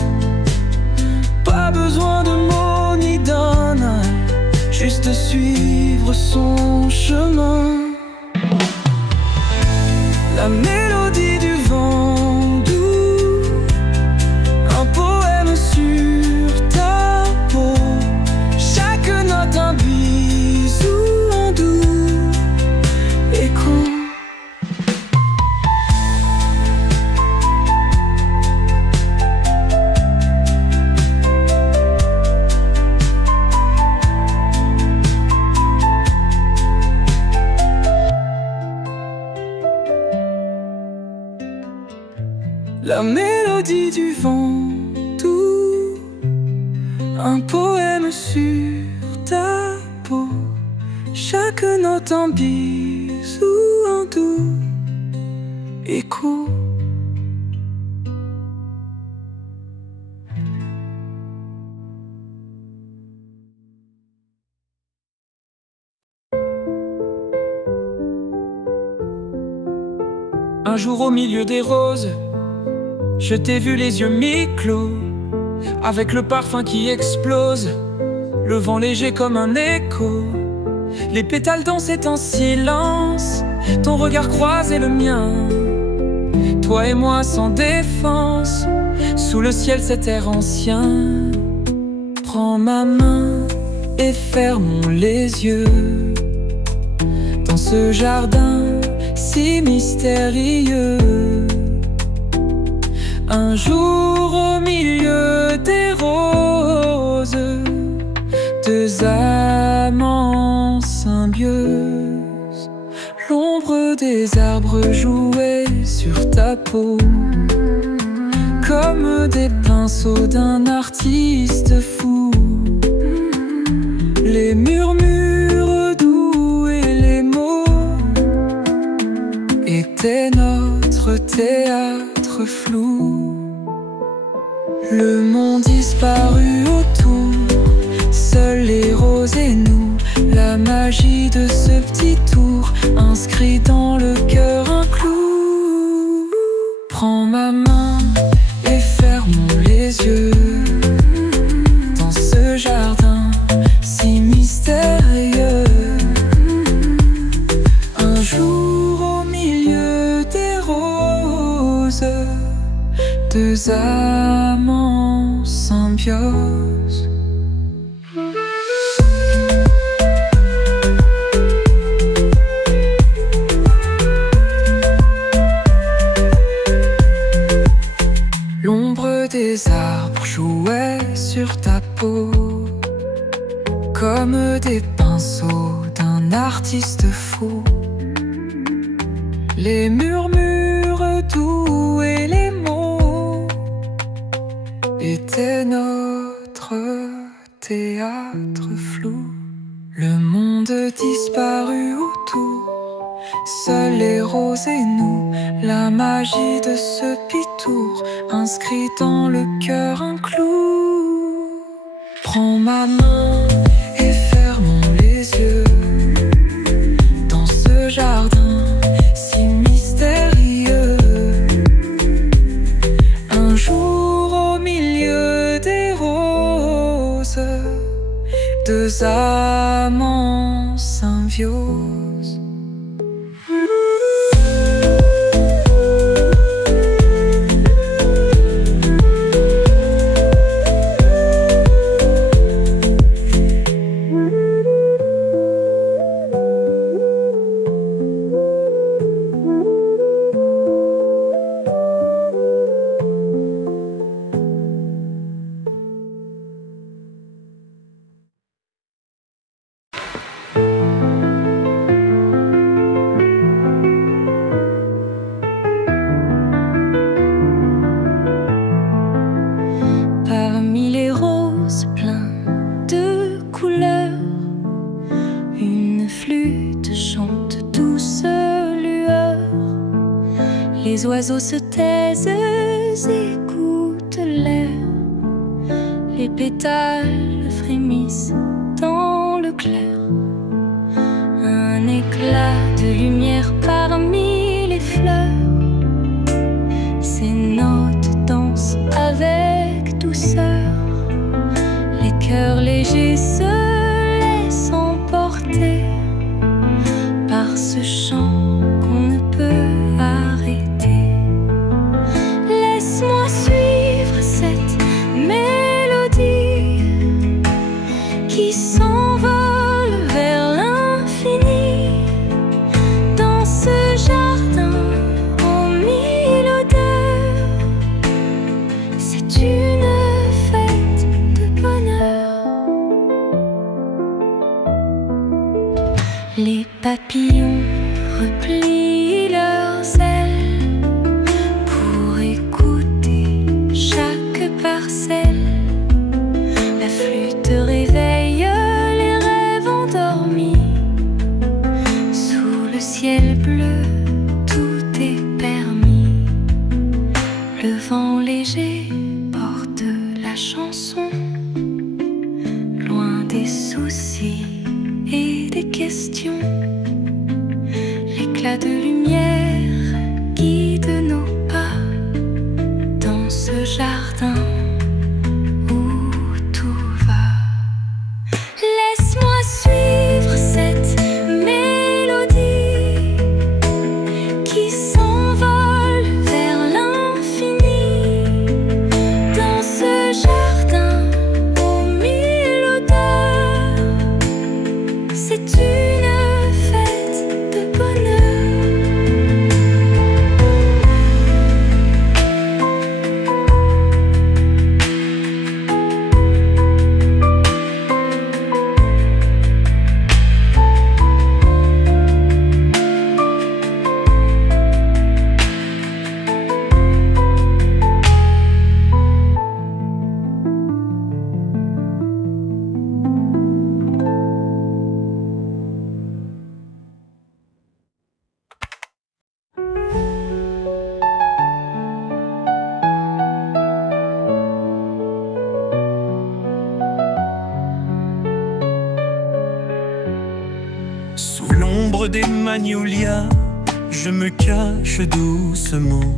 Pas besoin de mots ni d'un âge, juste de suivre son chemin. La mélodie du vent doux, un poème sur ta peau. Chaque note un bisou, un doux écho. La mélodie du vent doux, un poème sur ta peau. Chaque note un bisou, un doux écho. Un jour au milieu des roses, je t'ai vu les yeux mi-clos, avec le parfum qui explose, le vent léger comme un écho. Les pétales dansaient en silence, ton regard croisait le mien. Toi et moi sans défense, sous le ciel cet air ancien. Prends ma main et fermons les yeux dans ce jardin si mystérieux. Un jour au milieu des roses, deux amants symbiose. L'ombre des arbres jouait sur ta peau, comme des pinceaux d'un artiste fou. Les murmures doux et les mots étaient notre théâtre flou. Le monde disparut autour, seuls les roses et nous. La magie de ce petit tour, inscrit dans le cœur un clou. Prends ma main et fermons les yeux dans ce jardin si mystérieux. Un jour au milieu des roses, deux amants symbiose. L'ombre des arbres jouait sur ta peau, comme des pinceaux d'un artiste fou. Les murmures doux et les mots étaient notre théâtre flou. Le monde disparut autour, seuls les roses et nous. La magie de ce pitour, inscrit dans le cœur un clou. Prends ma main et fermons les yeux dans ce jardin si mystérieux. Un jour au milieu des roses, deux amants symbiose. Parmi les roses pleins de couleurs, une flûte chante douce lueur. Les oiseaux se taisent, écoutent l'air. Les pétales frémissent dans le clair. Un éclat de lumière parmi les fleurs. Ces notes dansent avec douceur. Les cœurs légers se laissent emporter léger porte la chanson, loin des soucis et des questions. L'éclat de lumière guide nos pas dans ce jardin où tout va. Laisse-moi suivre cette mélodie qui s'envole vers l'infini. Dans ce jardin aux mille odeurs, c'est une fête de bonheur. Sous l'ombre des magnolias, je me cache doucement.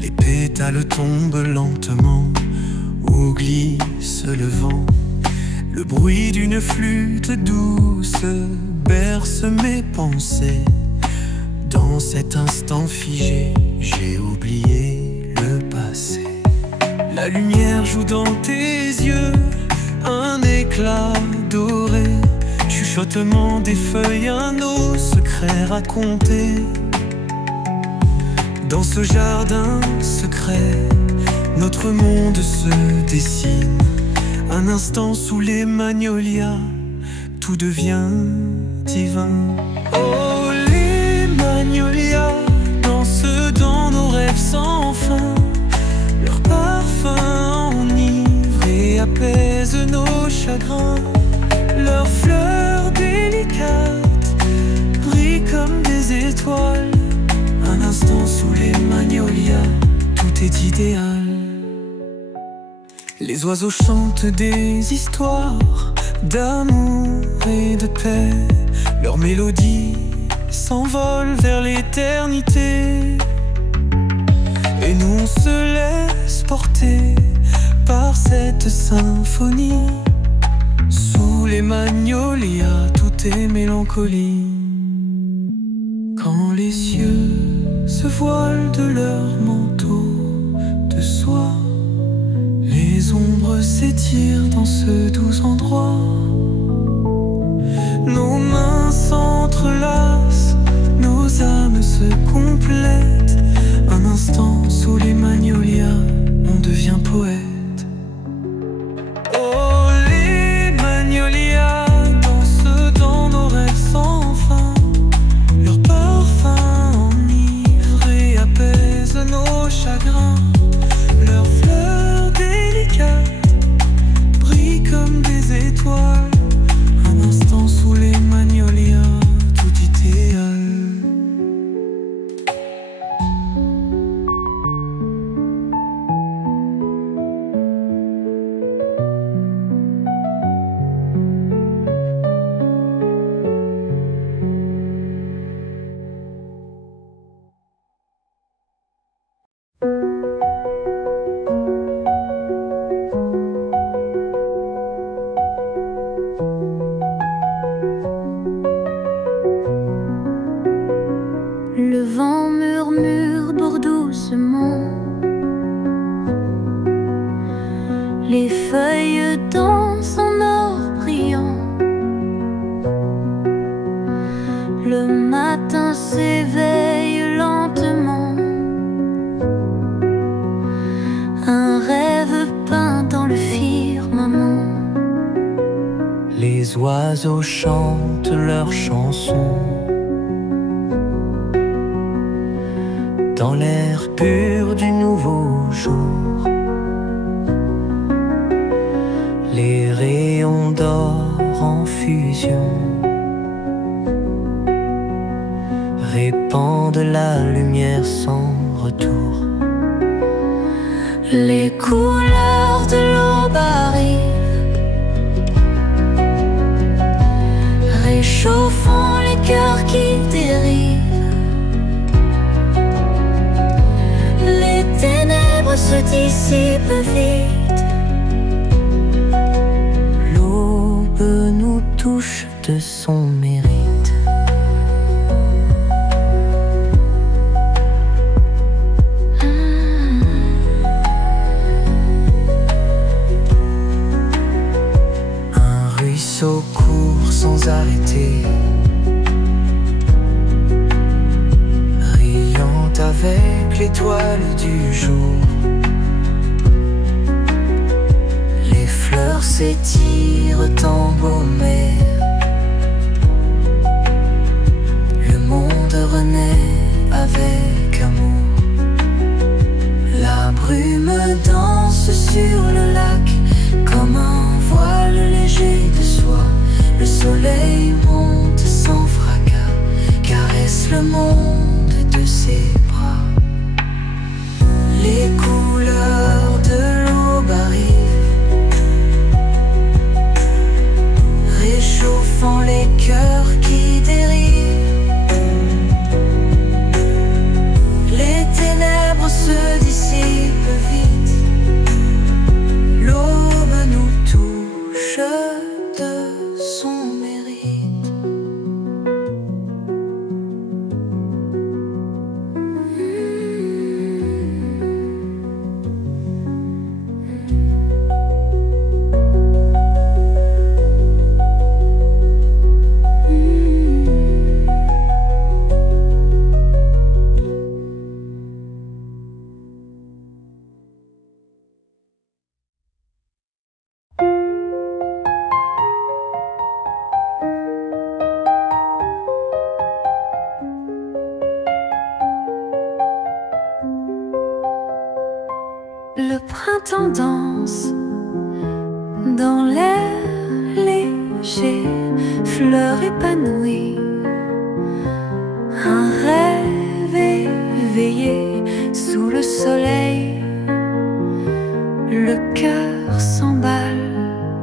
Les pétales tombent lentement où glisse le vent. Le bruit d'une flûte douce berce mes pensées. Dans cet instant figé, j'ai oublié le passé. La lumière joue dans tes yeux, un éclat doré. Chuchotement des feuilles, un nos secrets racontés. Dans ce jardin secret, notre monde se dessine. Un instant sous les magnolias, tout devient divin. Oh, les magnolias dansent dans nos rêves sans fin. Leur parfum enivre et apaise nos chagrins. Leurs fleurs délicates brillent comme des étoiles. Un instant sous les magnolias, tout est idéal. Les oiseaux chantent des histoires d'amour et de paix. Leur mélodie s'envole vers l'éternité. Et nous on se laisse porter par cette symphonie. Sous les magnolias, tout est mélancolie. Quand les cieux se voilent de leur manteau de soie, les ombres s'étirent dans ce doux endroit. Nos mains s'entrelacent, nos âmes se complètent. Un instant sous les magnolias, on devient poète. Oh, les magnolias dansent dans nos rêves sans fin. Leur parfum enivre et apaise nos chagrins. Leurs fleurs délicates brillent comme des étoiles. Un instant sous les magnolias, tout idéal. Le vent murmure doucement, les feuilles dansent en or brillant. Le matin s'éveille lentement, un rêve peint dans le firmament. Les oiseaux chantent leurs chansons dans l'air pur du nouveau jour. Les rayons d'or en fusion répandent la lumière sans retour. Les couleurs de l'aube arrivent, réchauffant les cœurs qui dérivent. Les ténèbres se dissipent vite. L'aube nous touche de son mérite. Ruisseau court sans arrêter, riant avec l'étoile du jour. Les fleurs s'étirent embaumées, le monde renaît avec amour. La brume danse sur le lac comme un voile léger de soie. Le soleil monte sans fracas, caresse le monde de ses bras. Les couleurs de l'aube arrivent, réchauffant les cœurs qui dérivent. Les ténèbres se dissipent vite. L'aube nous touche de son mérite. Le printemps danse dans l'air léger, fleurs épanouies, un rêve éveillé sous le soleil. Le cœur s'emballe,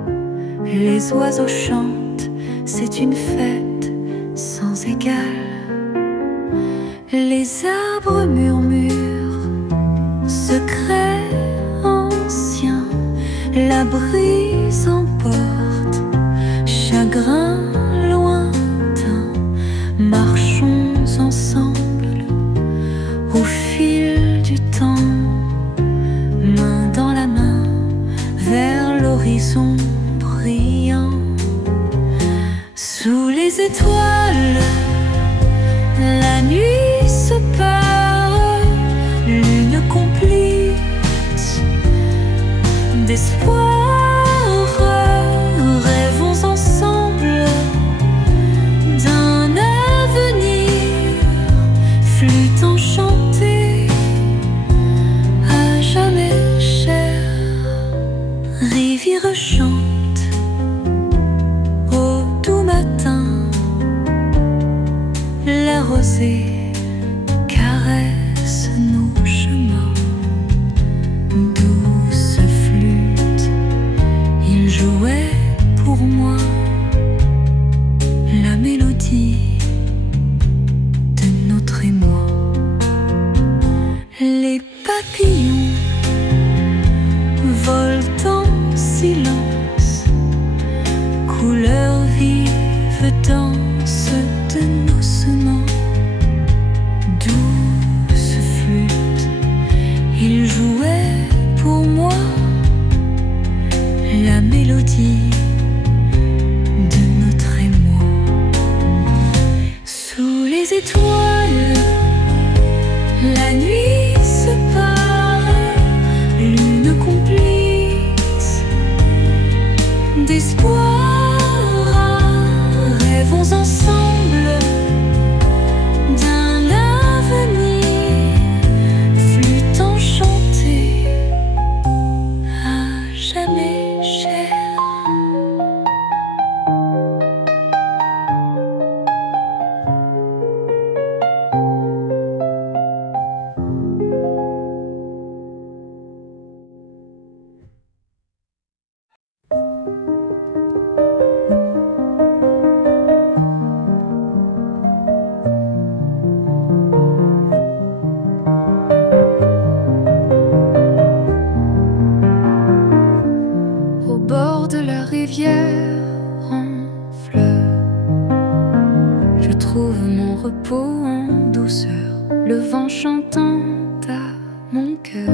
les oiseaux chantent, c'est une fête sans égale. Les arbres murmurent, secrets anciens, la brise emporte, chagrin lointain. Marchons ensemble au fil du temps, main dans la main vers l'horizon brillant. Sous les étoiles, la nuit se perd, lune complice d'espoir. Rêvons ensemble d'un avenir, flûte enchantée, à jamais chère. Rivière chante au doux matin, la rosée caresse nos chemins. Douce flûte, il jouait pour moi la mélodie de notre émoi. Les papillons volent en silence, couleurs vives dansent de nos sements. Douce flûte, il jouait pour moi la mélodie de notre émoi. Sous les étoiles, la nuit se perd, lune complice d'espoir. Rêvons ensemble d'un avenir, flûte enchantée, à jamais chère. mon cœur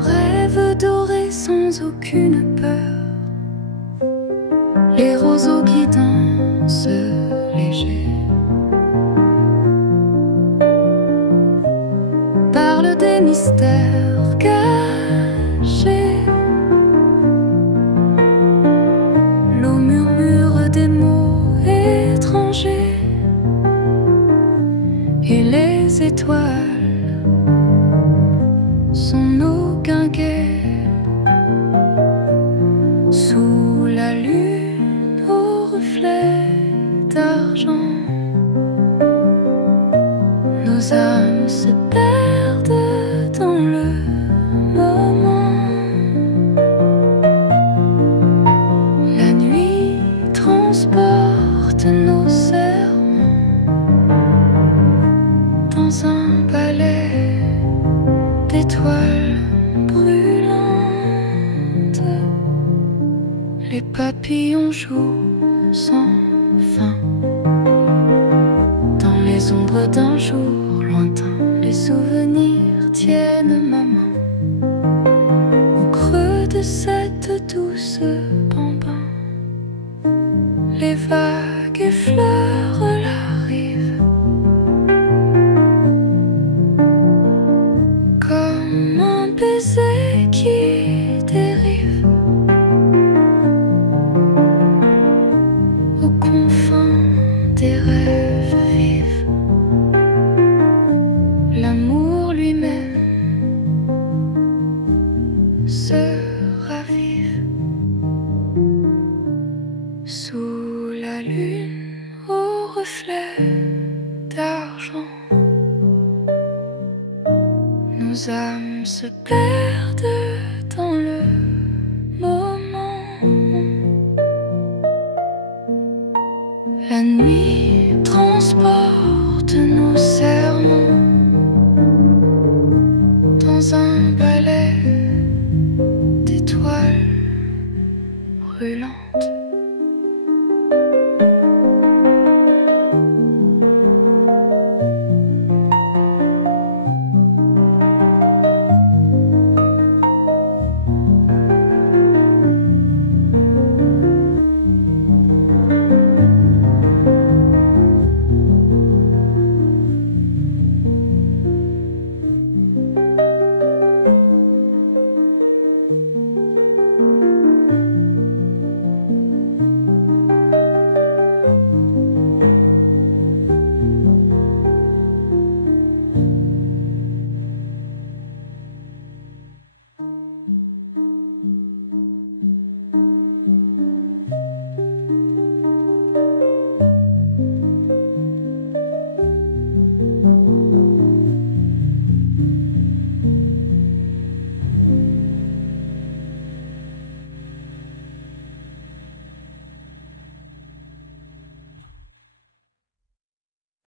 rêve doré sans aucune peur, les roseaux qui dansent légers parlent des mystères cachés. L'eau murmure des mots étrangers et les étoiles sont nos guinguets. Sous la lune aux reflets d'argent, nos âmes se perdent dans le moment. La nuit transporte nos serments dans un balai d'étoiles brûlantes. Les papillons jouent sans fin dans les ombres d'un jour lointain. Les souvenirs tiennent ma main au creux de cette douce bambin. Les vagues effleurent la rive comme un baiser qui dérive aux confins des rêves vifs. L'amour lui-même se ravive sous la lune aux reflets d'argent. Nos âmes se perdent dans le moment. La nuit transporte nos serments dans un balai